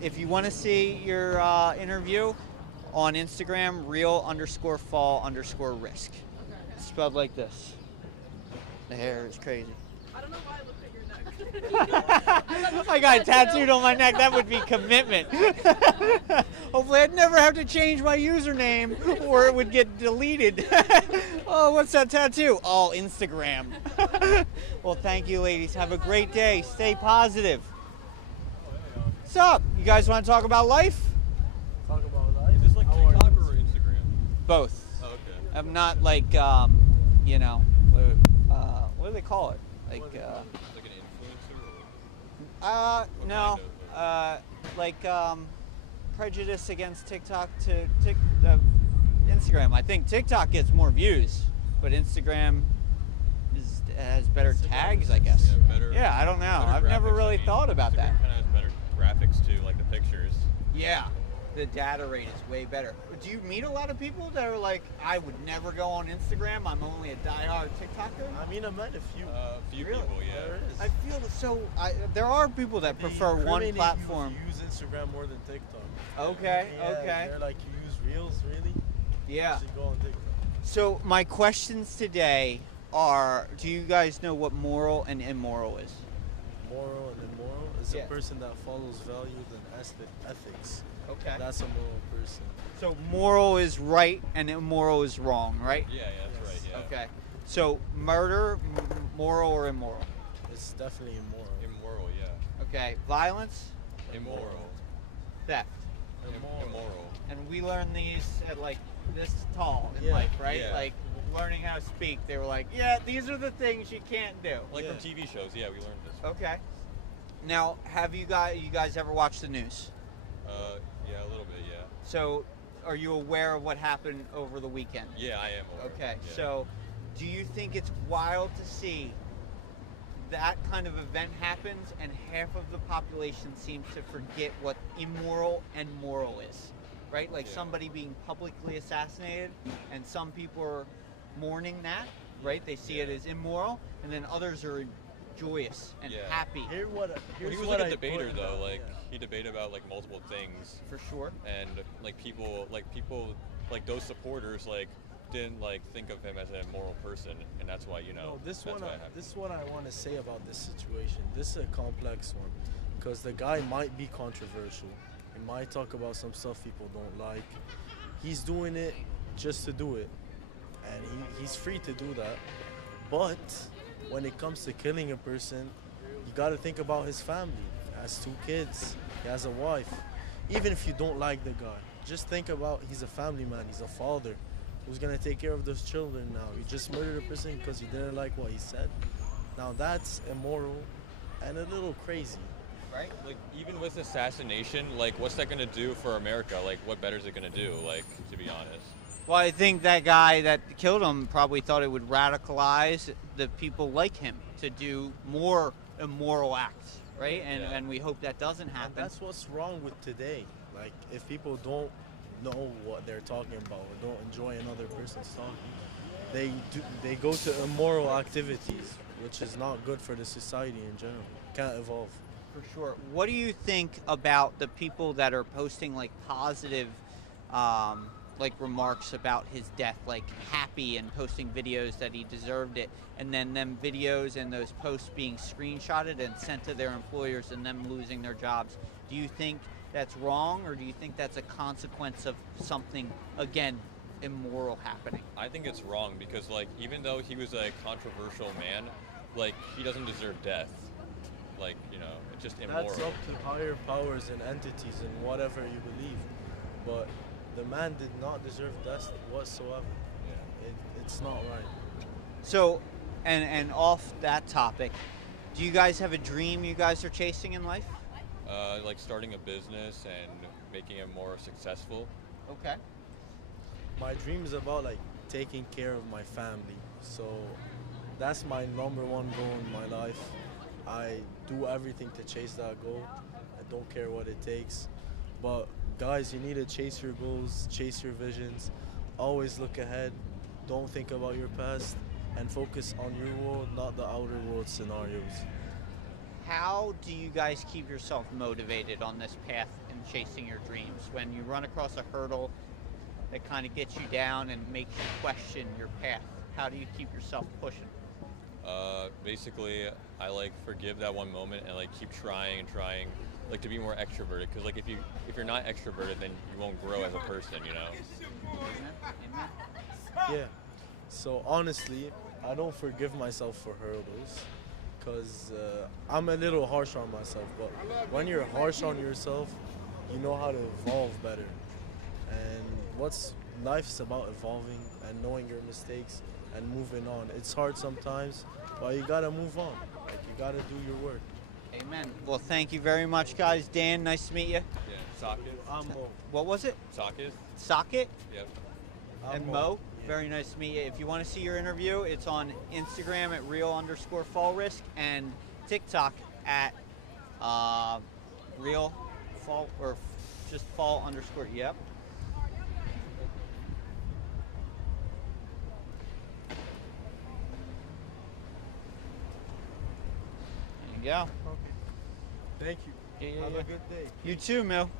If you want to see your interview on Instagram, real_fall_risk. Spelled like this. The hair is crazy. I don't know why I looked at your neck. I got it tattooed on my neck. That would be commitment. Hopefully I'd never have to change my username or it would get deleted. Oh, what's that tattoo? Oh, Instagram. Well, thank you, ladies. Have a great day. Stay positive. What's up? You guys want to talk about life? Talk about life. Is this like TikTok or Instagram? Both. Oh, okay. I'm not like, you know, what do they call it? Like, like an influencer? no, like prejudice against TikTok to Instagram. I think TikTok gets more views, but Instagram has better tags, I guess. Yeah, I don't know. I've never really thought about that. Kind of has better graphics too, like the pictures. Yeah, the data rate is way better. Do you meet a lot of people that are like, I would never go on Instagram, I'm only a diehard TikToker? I mean, I met a few. Few Really? people, yeah. There is. I feel so. There are people that They prefer one incriminate platform. You use Instagram more than TikTok. Okay, Yeah, okay. They're like, you use Reels, really? Yeah. You should go on TikTok. So my questions today are: do you guys know what moral and immoral is? Moral and immoral is Yeah. a person that follows values and ethics. Okay. That's a moral person. So moral is right and immoral is wrong, right? Yeah, that's right. Yeah. Okay. So murder, moral or immoral? It's definitely immoral. Immoral, yeah. Okay. Violence, Immoral. theft. Immoral. And we learned these at like this tall in Yeah. life, right? Yeah. Like learning how to speak. They were like, yeah, these are the things you can't do. Like Yeah. from TV shows, yeah, we learned this. Okay. Now, have you guys ever watched the news? Yeah, a little bit, yeah. So, are you aware of what happened over the weekend? Yeah, I am aware. Okay. Yeah. So, do you think it's wild to see that kind of event happens and half of the population seems to forget what immoral and moral is? Right? Like Yeah. somebody being publicly assassinated, and some people are mourning that, right? They see it Yeah. as immoral, and then others are joyous and Yeah. happy. Here's what Well, he was what like a I debater put- though. Like yeah. he debated about like multiple things, For sure. and like people, like those supporters, like didn't like think of him as an immoral person, and that's why No, that's why it happened. this is what I want to say about this situation. This is a complex one because the guy might be controversial. He might talk about some stuff people don't like. He's doing it just to do it, and he's free to do that. But when it comes to killing a person, you got to think about his family. He has 2 kids. He has a wife. Even if you don't like the guy, just think about he's a family man. He's a father. Who's gonna take care of those children now? You just murdered a person because you didn't like what he said. Now that's immoral and a little crazy. Right? Like even with assassination, like what's that gonna do for America? Like what better is it gonna do? Like to be honest. Well, I think that guy that killed him probably thought it would radicalize the people like him to do more immoral acts, right? Yeah. And we hope that doesn't And happen. that's what's wrong with today. Like if people don't know what they're talking about or don't enjoy another person's talking, they go to immoral activities, which is not good for the society in general. Can't evolve. For sure. What do you think about the people that are posting like positive like remarks about his death, like happy and posting videos that he deserved it, and then them videos and those posts being screenshotted and sent to their employers and them losing their jobs? Do you think that's wrong, or do you think that's a consequence of something, again, immoral happening? I think it's wrong because like even though he was a controversial man, like he doesn't deserve death. Like it's just immoral. That's up to higher powers and entities and whatever you believe. But the man did not deserve death whatsoever. It's not right. So, and off that topic, do you guys have a dream you guys are chasing in life? Like starting a business and making it more successful. Okay. My dream is about like taking care of my family. So that's my number one goal in my life. I do everything to chase that goal. I don't care what it takes. But guys, you need to chase your goals, chase your visions. Always look ahead. Don't think about your past and focus on your world, not the outer world scenarios. How do you guys keep yourself motivated on this path in chasing your dreams? When you run across a hurdle that kind of gets you down and makes you question your path, how do you keep yourself pushing? Basically, I like forgive that one moment and like keep trying, like to be more extroverted. Because like if you're not extroverted, then you won't grow as a person, Yeah. So honestly, I don't forgive myself for hurdles because I'm a little harsh on myself. But when you're harsh on yourself, you know how to evolve better. And life's about evolving and knowing your mistakes and moving on. It's hard sometimes, but you gotta move on. Like you gotta do your work. Amen. Well, thank you very much, guys. Dan, nice to meet you. Yeah, Socket. I'm Mo. What was it? Socket. Socket? Yep. And Mo. Very nice to meet you. If you want to see your interview, it's on Instagram at real_fall_risk and TikTok at real fall or just fall underscore. Yep. There you go. Thank you. Yeah, Have yeah. a good day. You too, Mil.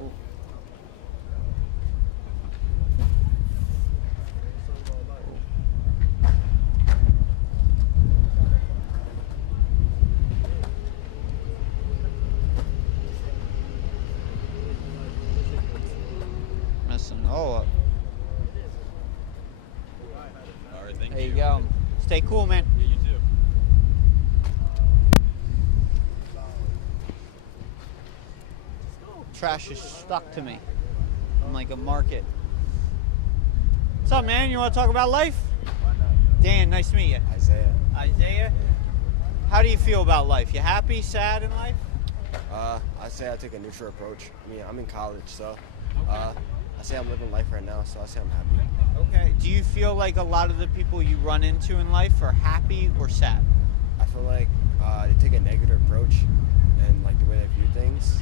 Oh. Messing all up. All right, thank There you go. Stay cool, man. Yeah, you too. Trash is stuck to me. I'm like a market. What's up, man? You want to talk about life? Dan, nice to meet you. Isaiah. Isaiah, how do you feel about life? You happy, sad in life? I say I take a neutral approach. I mean, I'm in college, so I say I'm living life right now, so I say I'm happy. Okay. Do you feel like a lot of the people you run into in life are happy or sad? I feel like they take a negative approach and like the way they view things,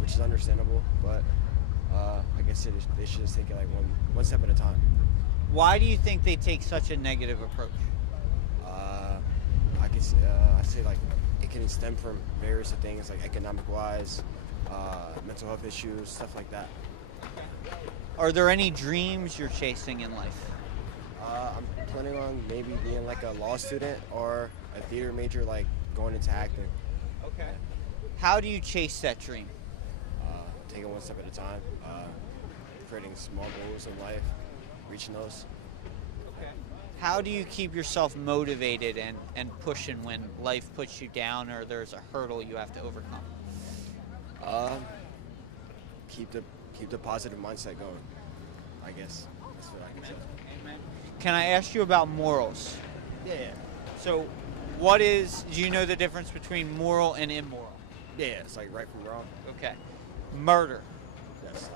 which is understandable, but I guess they should just take it like one step at a time. Why do you think they take such a negative approach? I say like it can stem from various things like economic-wise, mental health issues, stuff like that. Are there any dreams you're chasing in life? I'm planning on maybe being like a law student or a theater major, like going into acting. Okay. How do you chase that dream? Take it one step at a time, creating small goals in life, reaching those. Okay. How do you keep yourself motivated and pushing when life puts you down or there's a hurdle you have to overcome? Keep the positive mindset going, I guess. That's what I can say. Amen. Can I ask you about morals? Yeah. So, do you know the difference between moral and immoral? Yeah, it's like right from wrong. Okay. Murder. Yes. Is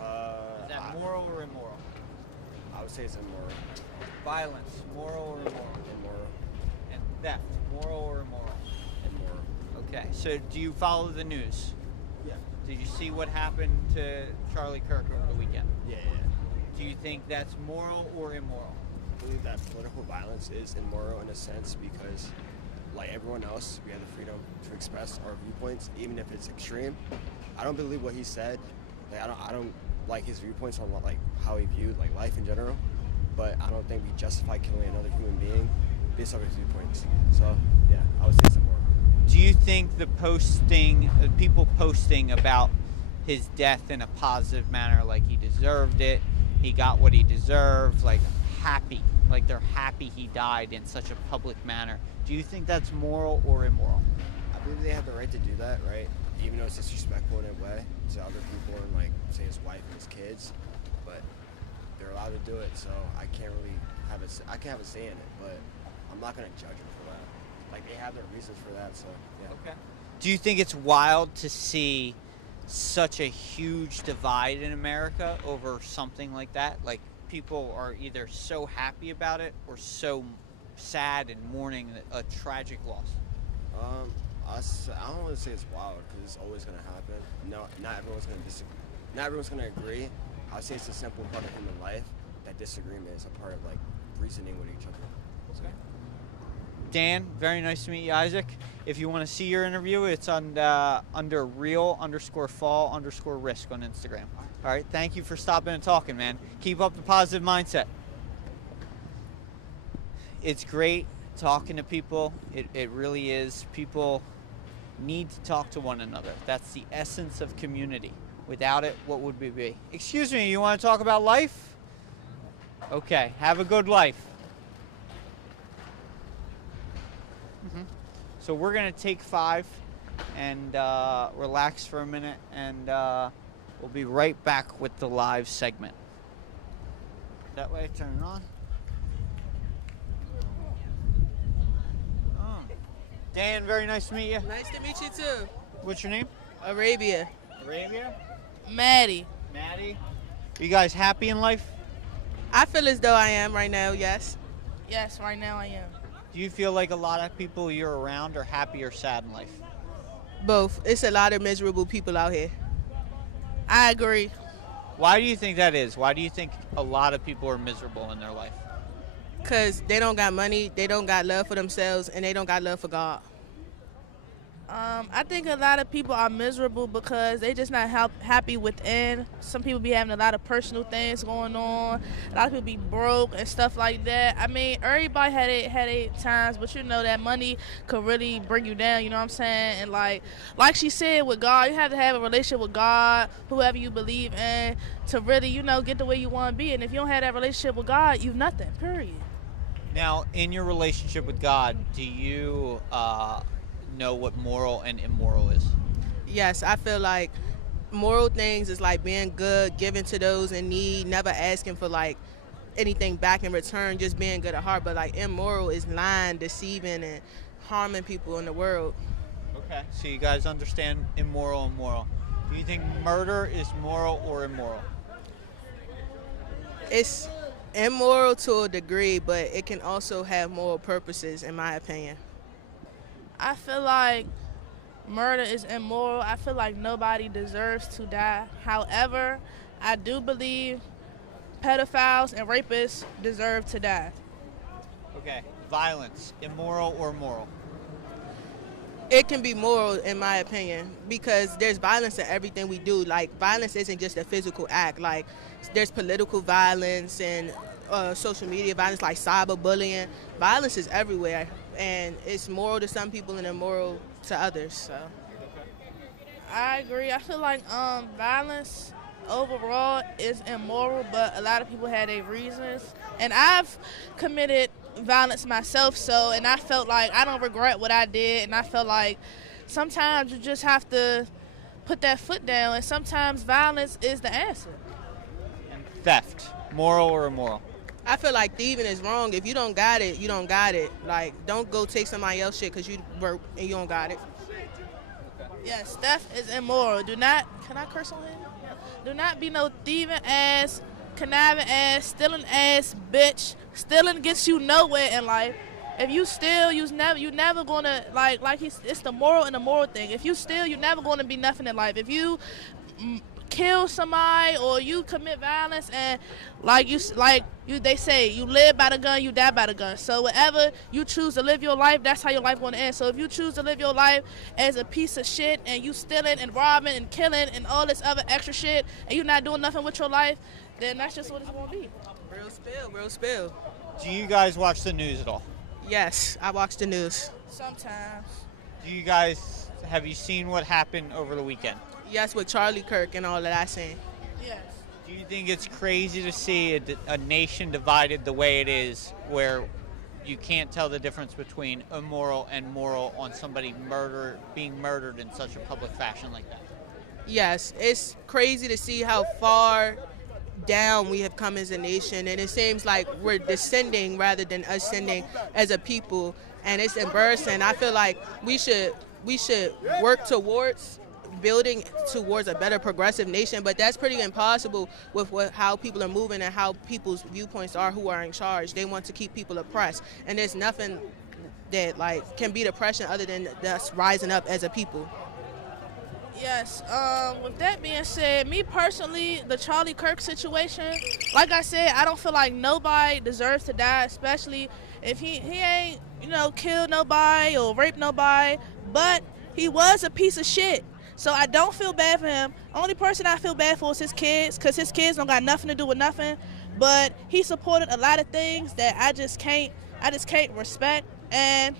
that moral or immoral? I would say it's immoral. Violence, moral or immoral? Immoral. And theft, moral or immoral? Immoral. Okay, so do you follow the news? Yeah. Did you see what happened to Charlie Kirk over the weekend? Yeah. Do you think that's moral or immoral? I believe that political violence is immoral in a sense because, like everyone else, we have the freedom to express our viewpoints, even if it's extreme. I don't believe what he said. Like, I don't like his viewpoints on like how he viewed like life in general. But I don't think we justify killing another human being based off his viewpoints. So yeah, I would say it's immoral. Do you think the people posting about his death in a positive manner, like he deserved it, he got what he deserved, like they're happy he died in such a public manner, do you think that's moral or immoral? I believe they have the right to do that, right? Even though it's disrespectful in a way to other people and like say his wife and his kids, but they're allowed to do it, so I can't really I can have a say in it, but I'm not gonna judge them for that. Like they have their reasons for that, so yeah. Okay. Do you think it's wild to see such a huge divide in America over something like that? Like people are either so happy about it or so sad and mourning a tragic loss. I don't want to say it's wild because it's always gonna happen. No, not everyone's gonna disagree. Not everyone's gonna agree. I'd say it's a simple part of human life that disagreement is a part of like reasoning with each other. Okay. Dan, very nice to meet you, Isaac. If you want to see your interview, it's on under real_fall_risk on Instagram. All right, thank you for stopping and talking, man. Keep up the positive mindset. It's great talking to people. It really is. People need to talk to one another. That's the essence of community. Without it, what would we be? Excuse me, you want to talk about life? Okay, have a good life. So we're going to take 5 and relax for a minute, and we'll be right back with the live segment. That way, turn it on. Oh. Dan, very nice to meet you. Nice to meet you too. What's your name? Arabia. Arabia? Maddie. Maddie? Are you guys happy in life? I feel as though I am right now, yes. Yes, right now I am. Do you feel like a lot of people you're around are happy or sad in life? Both. It's a lot of miserable people out here. I agree. Why do you think that is? Why do you think a lot of people are miserable in their life? Because they don't got money, they don't got love for themselves, and they don't got love for God. I think a lot of people are miserable because they just not happy within. Some people be having a lot of personal things going on. A lot of people be broke and stuff like that. I mean, everybody had eight times, but you know that money could really bring you down. You know what I'm saying? And like she said, with God, you have to have a relationship with God, whoever you believe in, to really, you know, get the way you want to be. And if you don't have that relationship with God, you've nothing. Period. Now, in your relationship with God, do you know what moral and immoral is? Yes, I feel like moral things is like being good, giving to those in need, never asking for like anything back in return, just being good at heart. But like immoral is lying, deceiving, and harming people in the world. Okay. So you guys understand immoral and moral. Do you think murder is moral or immoral? It's immoral to a degree, but it can also have moral purposes, in my opinion. I feel like murder is immoral. I feel like nobody deserves to die. However, I do believe pedophiles and rapists deserve to die. Okay. Violence, immoral or moral? It can be moral, in my opinion, because there's violence in everything we do. Like, violence isn't just a physical act. Like, there's political violence and social media violence, like cyberbullying. Violence is everywhere, and it's moral to some people and immoral to others. So, I agree. I feel like violence overall is immoral, but a lot of people had their reasons. And I've committed violence myself, and I felt like I don't regret what I did, and I felt like sometimes you just have to put that foot down, and sometimes violence is the answer. And theft, moral or immoral? I feel like thieving is wrong. If you don't got it, you don't got it. Like, don't go take somebody else's shit because you broke and you don't got it. Yes, theft is immoral. Do not, can I curse on him? Do not be no thieving ass, conniving ass, stealing ass bitch. Stealing gets you nowhere in life. If you steal, you never gonna it's the moral and the moral thing. If you steal, you're never gonna be nothing in life. If you kill somebody or you commit violence and they say you live by the gun, you die by the gun. So whatever you choose to live your life, that's how your life gonna end. So if you choose to live your life as a piece of shit and you stealing and robbing and killing and all this other extra shit and you're not doing nothing with your life, then that's just what it's gonna be. Real spill. Do you guys watch the news at all? Yes, I watch the news. Sometimes. Have you seen what happened over the weekend? Yes, with Charlie Kirk and all that I seen. Yes. Do you think it's crazy to see a nation divided the way it is, where you can't tell the difference between immoral and moral on somebody being murdered in such a public fashion like that? Yes, it's crazy to see how far down we have come as a nation, and it seems like we're descending rather than ascending as a people, and it's embarrassing. I feel like we should work towards building towards a better progressive nation, but that's pretty impossible with how people are moving and how people's viewpoints are who are in charge. They want to keep people oppressed, and there's nothing that can beat oppression other than us rising up as a people. Yes, with that being said, me personally, the Charlie Kirk situation, like I said, I don't feel like nobody deserves to die, especially if he ain't, killed nobody or raped nobody, but he was a piece of shit. So I don't feel bad for him. Only person I feel bad for is his kids, because his kids don't got nothing to do with nothing. But he supported a lot of things that I just can't respect. And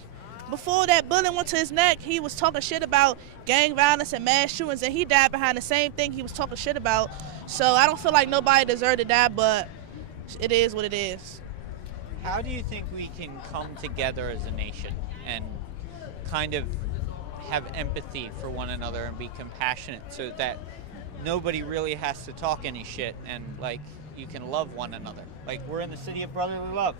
before that bullet went to his neck, he was talking shit about gang violence and mass shootings, and he died behind the same thing he was talking shit about. So I don't feel like nobody deserved to die, but it is what it is. How do you think we can come together as a nation and kind of have empathy for one another and be compassionate so that nobody really has to talk any shit and you can love one another? We're in the city of brotherly love,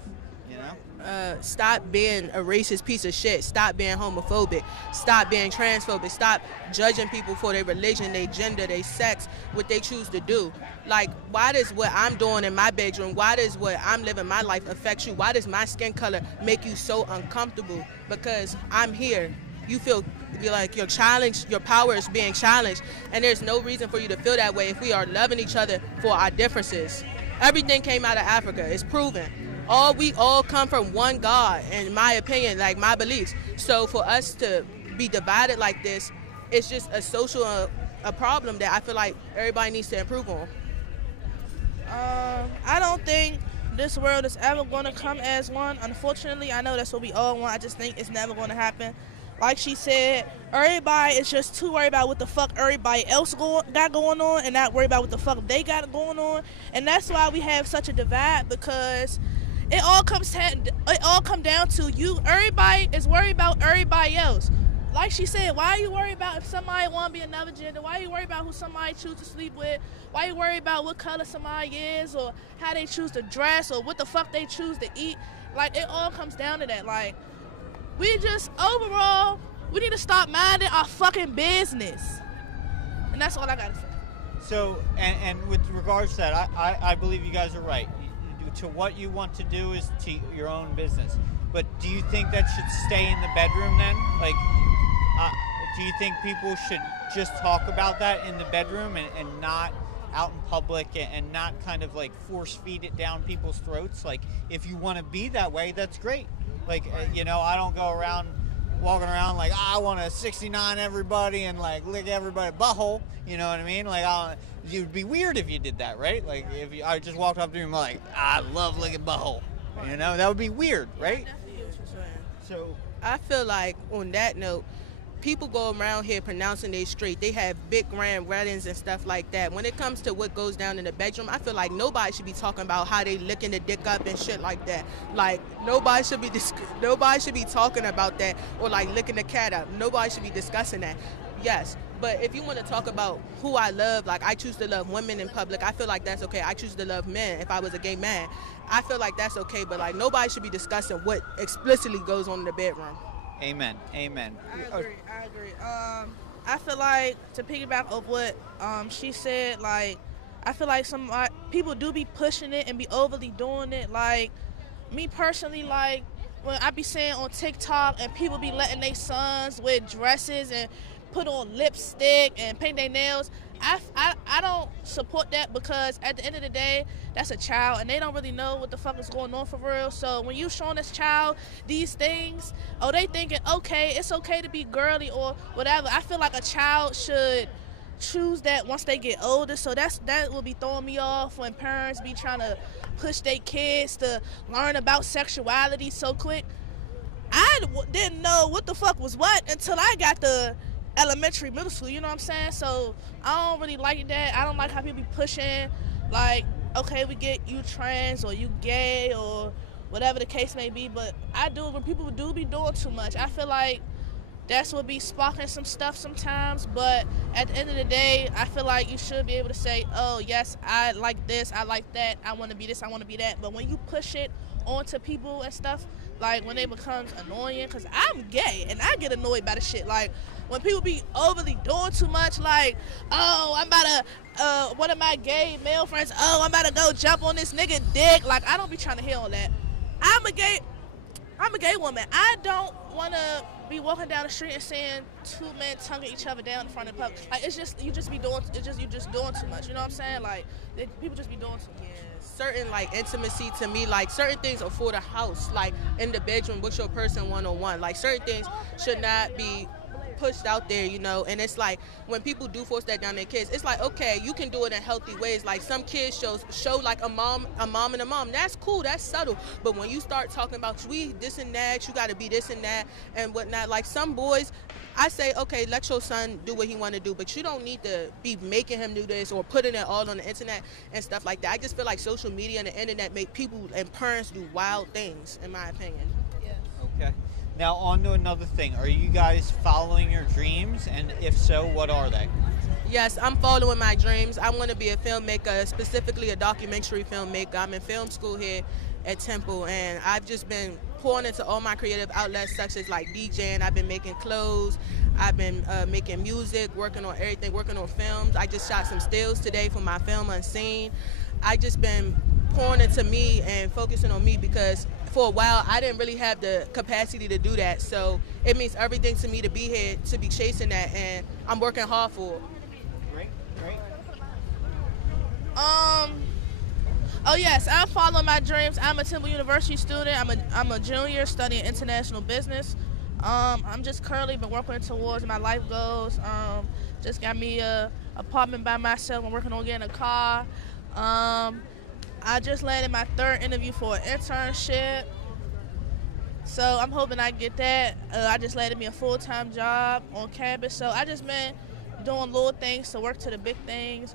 Stop being a racist piece of shit. Stop being homophobic. Stop being transphobic. Stop judging people for their religion, their gender, their sex, what they choose to do. Why does what I'm doing in my bedroom, why does what I'm living my life affect you? Why does my skin color make you so uncomfortable? Because I'm here. you feel like your power is being challenged, and there's no reason for you to feel that way if we are loving each other for our differences. Everything came out of Africa. It's proven. We all come from one God, in my opinion, like my beliefs. So for us to be divided like this, it's just a social a problem that I feel like everybody needs to improve on. I don't think this world is ever going to come as one. Unfortunately, I know that's what we all want. I just think it's never going to happen. Like she said, everybody is just too worried about what the fuck everybody else got going on and not worried about what the fuck they got going on. And that's why we have such a divide, because it all come down to you. Everybody is worried about everybody else. Like she said, why are you worried about if somebody want to be another gender? Why are you worried about who somebody choose to sleep with? Why are you worried about what color somebody is, or how they choose to dress, or what the fuck they choose to eat? Like, it all comes down to that. Like, overall, we need to stop minding our fucking business. And that's all I gotta say. So, and with regards to that, I believe you guys are right. To what you want to do is to your own business. But do you think that should stay in the bedroom then? Like, do you think people should just talk about that in the bedroom and not out in public, and not kind of like force feed it down people's throats? Like, if you want to be that way, that's great. Like, I don't go around walking around like, I want to 69 everybody and like lick everybody butthole. You know what I mean? Like, it'd be weird if you did that, right? Like, if I just walked up to you and like, I love licking butthole. That would be weird, right? So I feel like on that note, people go around here pronouncing they straight. They have big grand weddings and stuff like that. When it comes to what goes down in the bedroom, I feel like nobody should be talking about how they licking the dick up and shit like that. Like, nobody should be talking about that, or like licking the cat up. Nobody should be discussing that. Yes, but if you want to talk about who I love, like I choose to love women in public, I feel like that's okay. I choose to love men if I was a gay man. I feel like that's okay, but like nobody should be discussing what explicitly goes on in the bedroom. Amen. I agree. I feel like, to piggyback off what she said, like, I feel like some people do be pushing it and be overly doing it. Like, me personally, like, when I be saying on TikTok and people be letting their sons wear dresses and put on lipstick and paint their nails, I don't support that, because at the end of the day, that's a child and they don't really know what the fuck is going on for real. So when you showing this child these things, they thinking, okay, it's okay to be girly or whatever. I feel like a child should choose that once they get older. So that will be throwing me off when parents be trying to push their kids to learn about sexuality so quick. I didn't know what the fuck was what until I got the elementary, middle school, you know what I'm saying? So I don't really like that. I don't like how people be pushing, like, okay, we get you trans or you gay or whatever the case may be, but when people do be doing too much, I feel like that's what be sparking some stuff sometimes. But at the end of the day, I feel like you should be able to say, oh yes, I like this, I like that, I want to be this, I want to be that. But when you push it onto people and stuff, like when it becomes annoying, because I'm gay and I get annoyed by the shit. Like when people be overly doing too much, like, oh, I'm about to, one of my gay male friends, oh, I'm about to go jump on this nigga dick. Like, I don't be trying to hear all that. I'm a gay woman. I don't want to be walking down the street and seeing two men tonguing each other down in front of the public. Like, you just doing too much. You know what I'm saying? Like, people just be doing too much. Certain like intimacy to me, like certain things are for the house, like in the bedroom with your person one-on-one. Like certain things should not be pushed out there, and it's like when people do force that down their kids, it's like, okay, you can do it in healthy ways. Like some kids show like a mom and a mom. That's cool, that's subtle. But when you start talking about we this and that, you gotta be this and that and whatnot, like some boys, I say, okay, let your son do what he want to do, but you don't need to be making him do this or putting it all on the internet and stuff like that. I just feel like social media and the internet make people and parents do wild things, in my opinion. Okay. Now on to another thing. Are you guys following your dreams? And if so, what are they? Yes, I'm following my dreams. I want to be a filmmaker, specifically a documentary filmmaker. I'm in film school here at Temple, and I've just been pouring into all my creative outlets, such as like DJing. I've been making clothes. I've been making music, working on everything, working on films. I just shot some stills today for my film Unseen. I just been pouring into me and focusing on me, because for a while I didn't really have the capacity to do that. So it means everything to me to be here, to be chasing that, and I'm working hard for it. Great. Oh yes, I'm following my dreams. I'm a Temple University student. I'm a junior studying international business. I'm just currently been working towards my life goals. Just got me a apartment by myself. I'm working on getting a car. I just landed my 3rd interview for an internship. So I'm hoping I get that. I just landed me a full-time job on campus. So I just been doing little things to work to the big things.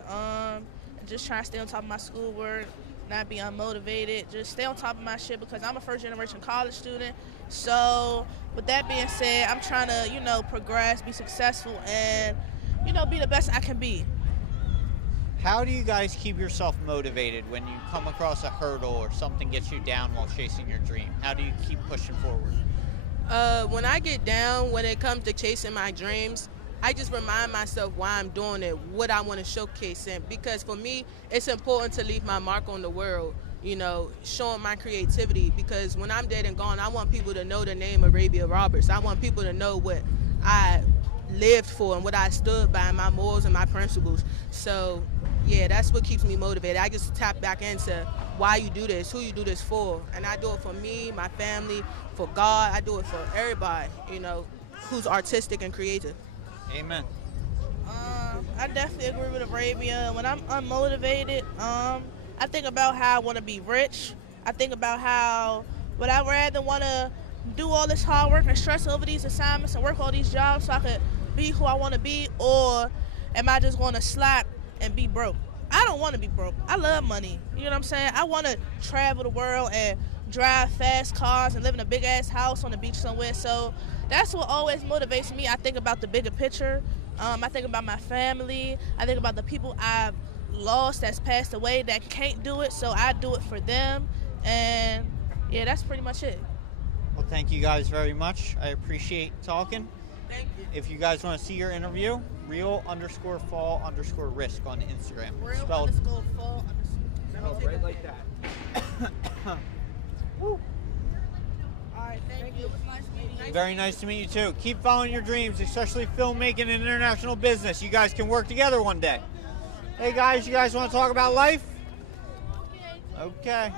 Just trying to stay on top of my schoolwork, not be unmotivated, just stay on top of my shit, because I'm a first-generation college student. So with that being said, I'm trying to, progress, be successful, and, be the best I can be. How do you guys keep yourself motivated when you come across a hurdle or something gets you down while chasing your dream? How do you keep pushing forward? When I get down, when it comes to chasing my dreams, I just remind myself why I'm doing it, what I want to showcase in. Because for me, it's important to leave my mark on the world, showing my creativity. Because when I'm dead and gone, I want people to know the name Arabia Roberts. I want people to know what I lived for and what I stood by, my morals and my principles. So, yeah, that's what keeps me motivated. I just tap back into why you do this, who you do this for. And I do it for me, my family, for God. I do it for everybody, who's artistic and creative. Amen. I definitely agree with Arabia. When I'm unmotivated, I think about how I want to be rich. I think about how would I rather want to do all this hard work and stress over these assignments and work all these jobs so I could be who I want to be, or am I just going to slack and be broke? I don't want to be broke. I love money. You know what I'm saying? I want to travel the world and drive fast cars and live in a big ass house on the beach somewhere. So that's what always motivates me. I think about the bigger picture. I think about my family. I think about the people I've lost that's passed away that can't do it, so I do it for them. And yeah, that's pretty much it. Well, thank you guys very much. I appreciate talking. Thank you. If you guys want to see your interview, real_fall_risk on Instagram. Real_fall_. Spelled right like that. Woo. Alright, thank you. It was nice meeting you. Very nice to meet you too. Keep following your dreams, especially filmmaking and international business. You guys can work together one day. Hey guys, you guys want to talk about life? Okay.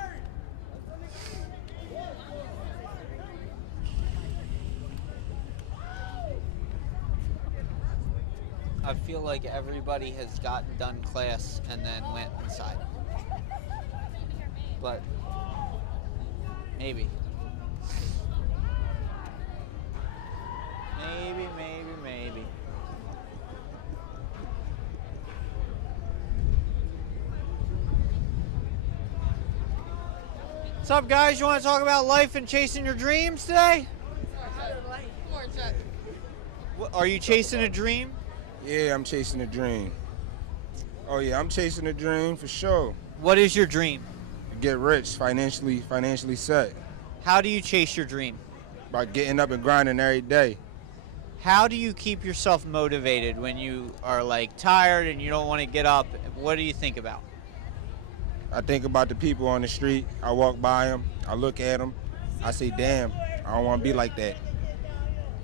I feel like everybody has gotten done class and then went inside. But maybe. Maybe. What's up, guys? You want to talk about life and chasing your dreams today? Are you chasing a dream? Yeah, I'm chasing a dream. Oh yeah, I'm chasing a dream for sure. What is your dream? Get rich, financially set. How do you chase your dream? By getting up and grinding every day. How do you keep yourself motivated when you are like tired and you don't want to get up? What do you think about? I think about the people on the street. I walk by them. I look at them. I say, damn, I don't want to be like that.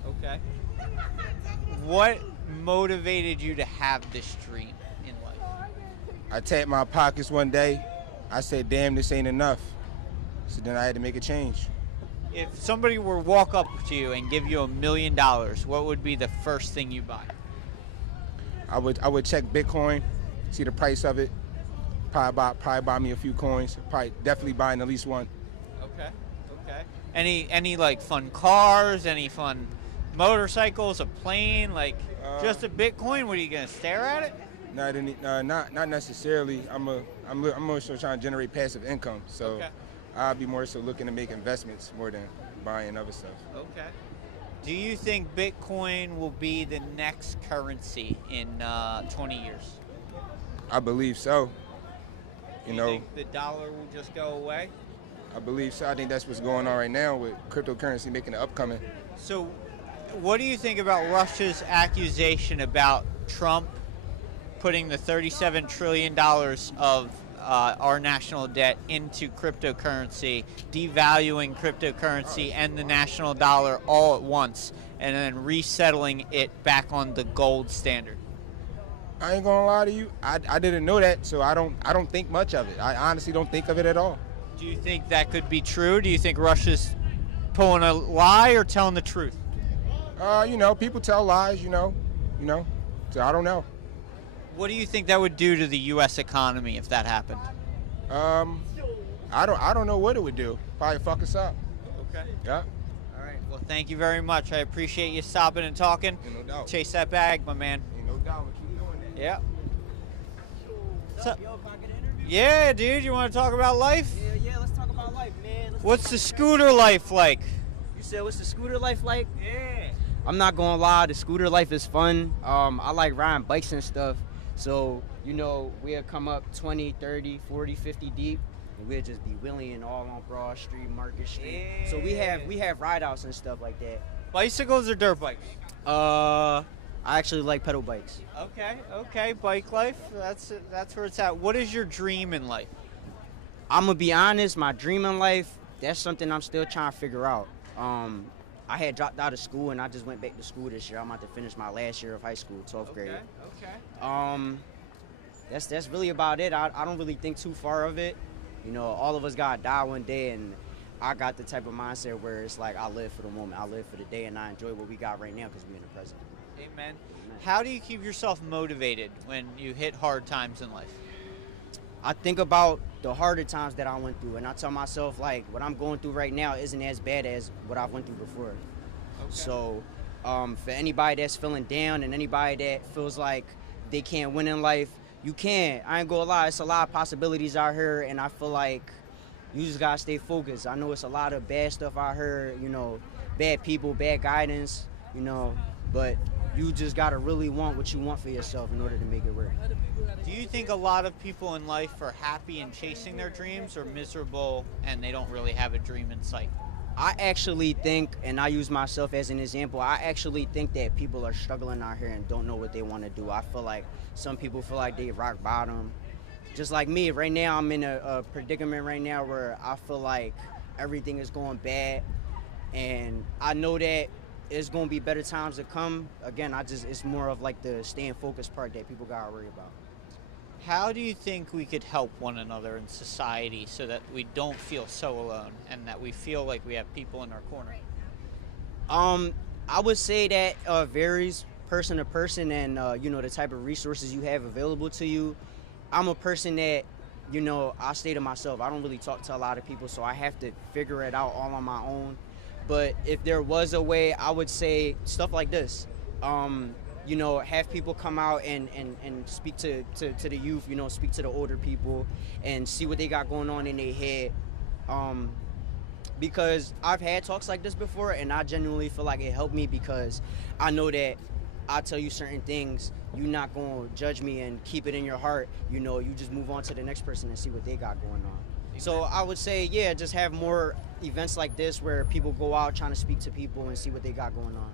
Okay. What motivated you to have this dream in life? I tapped my pockets one day. I said, damn, this ain't enough. So then I had to make a change. If somebody were to walk up to you and give you $1 million, what would be the first thing you buy? I would check Bitcoin, see the price of it, probably buy me a few coins, probably definitely buying at least one. Okay. Any like fun cars, any fun motorcycles, a plane, like just a Bitcoin? What are you gonna stare at it? Not necessarily. I'm more so trying to generate passive income. So okay. I'll be more so looking to make investments more than buying other stuff. Okay. Do you think Bitcoin will be the next currency in 20 years? I believe so. You think the dollar will just go away? I believe so. I think that's what's going on right now with cryptocurrency making an upcoming. So what do you think about Russia's accusation about Trump putting the $37 trillion of our national debt into cryptocurrency, devaluing cryptocurrency and the national dollar all at once, and then resettling it back on the gold standard? I ain't gonna lie to you. I didn't know that, so I don't think much of it. I honestly don't think of it at all. Do you think that could be true? Do you think Russia's pulling a lie or telling the truth? People tell lies, so I don't know. What do you think that would do to the U.S. economy if that happened? I don't know what it would do. Probably fuck us up. Okay. Yeah. All right. Well, thank you very much. I appreciate you stopping and talking. No doubt. Chase that bag, my man. Ain't no doubt. Keep doing that. Yeah. Yeah, dude. You want to talk about life? Yeah, let's talk about life, man. What's the scooter life like? You said, what's the scooter life like? Yeah. I'm not gonna lie, the scooter life is fun. I like riding bikes and stuff. So, we'll come up 20, 30, 40, 50 deep, and we'll just be wheeling all on Broad Street, Market Street. Yeah. So we have ride outs and stuff like that. Bicycles or dirt bikes? I actually like pedal bikes. Okay. Bike life. That's where it's at. What is your dream in life? I'm gonna be honest, my dream in life, that's something I'm still trying to figure out. I had dropped out of school and I just went back to school this year. I'm about to finish my last year of high school, 12th grade. Okay. That's really about it. I don't really think too far of it. All of us gotta die one day, and I got the type of mindset where it's like I live for the moment, I live for the day, and I enjoy what we got right now because we're in the present. Amen. How do you keep yourself motivated when you hit hard times in life? I think about the harder times that I went through, and I tell myself, like, what I'm going through right now isn't as bad as what I went through before. Okay. So for anybody that's feeling down and anybody that feels like they can't win in life, you can. I ain't gonna lie, it's a lot of possibilities out here, and I feel like you just gotta stay focused. I know it's a lot of bad stuff out here, bad people, bad guidance, but you just gotta really want what you want for yourself in order to make it work. Do you think a lot of people in life are happy and chasing their dreams, or miserable and they don't really have a dream in sight? I actually think, and I use myself as an example, I actually think that people are struggling out here and don't know what they want to do. I feel like some people feel like they rock bottom. Just like me, right now I'm in a predicament right now where I feel like everything is going bad, and I know that it's going to be better times to come. Again, it's more of like the staying focused part that people got to worry about. How do you think we could help one another in society so that we don't feel so alone and that we feel like we have people in our corner? I would say that varies person to person, and the type of resources you have available to you. I'm a person that, I stay to myself. I don't really talk to a lot of people, so I have to figure it out all on my own. But if there was a way, I would say stuff like this. Have people come out and speak to the youth, speak to the older people and see what they got going on in their head. Because I've had talks like this before, and I genuinely feel like it helped me, because I know that I tell you certain things, you're not going to judge me and keep it in your heart. You just move on to the next person and see what they got going on. So I would say, yeah, just have more events like this where people go out trying to speak to people and see what they got going on.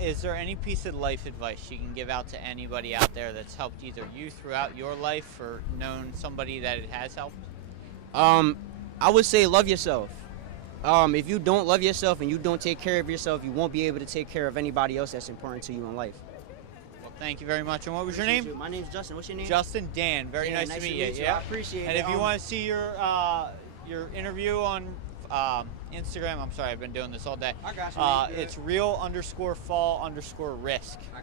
Is there any piece of life advice you can give out to anybody out there that's helped either you throughout your life or known somebody that it has helped? I would say love yourself. If you don't love yourself and you don't take care of yourself, you won't be able to take care of anybody else that's important to you in life. Well, thank you very much. And what was your name? My name's Justin. What's your name? Justin Dan. Very Dan, nice to meet you. Yeah, I appreciate it. And if you want to see your interview on Instagram, I'm sorry, I've been doing this all day. I got you. It's real_fall_risk. I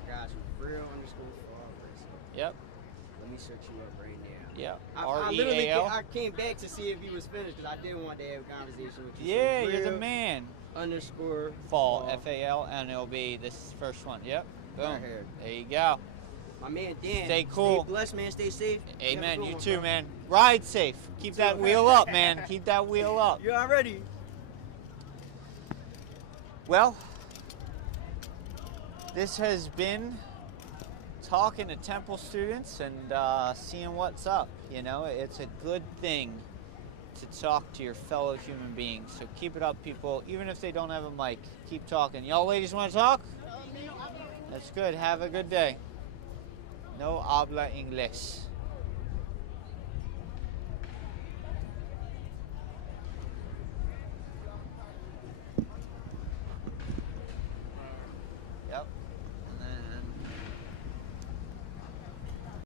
got you. Real_fall_risk. Yep. Let me search you up right now. Yeah. I literally came back to see if he was finished because I didn't want to have a conversation with you. Yeah, so you're the man. Fall. FAL, and it'll be this first one. Yep. Boom. Right here. There you go. My man Dan. Stay cool. Stay blessed, man. Stay safe. Amen. You too, man. Ride safe. Keep that wheel up, man. Keep that wheel up. You already. Well, this has been talking to Temple students and seeing what's up. It's a good thing to talk to your fellow human beings. So keep it up, people. Even if they don't have a mic, keep talking. Y'all ladies want to talk? That's good. Have a good day. No habla inglés.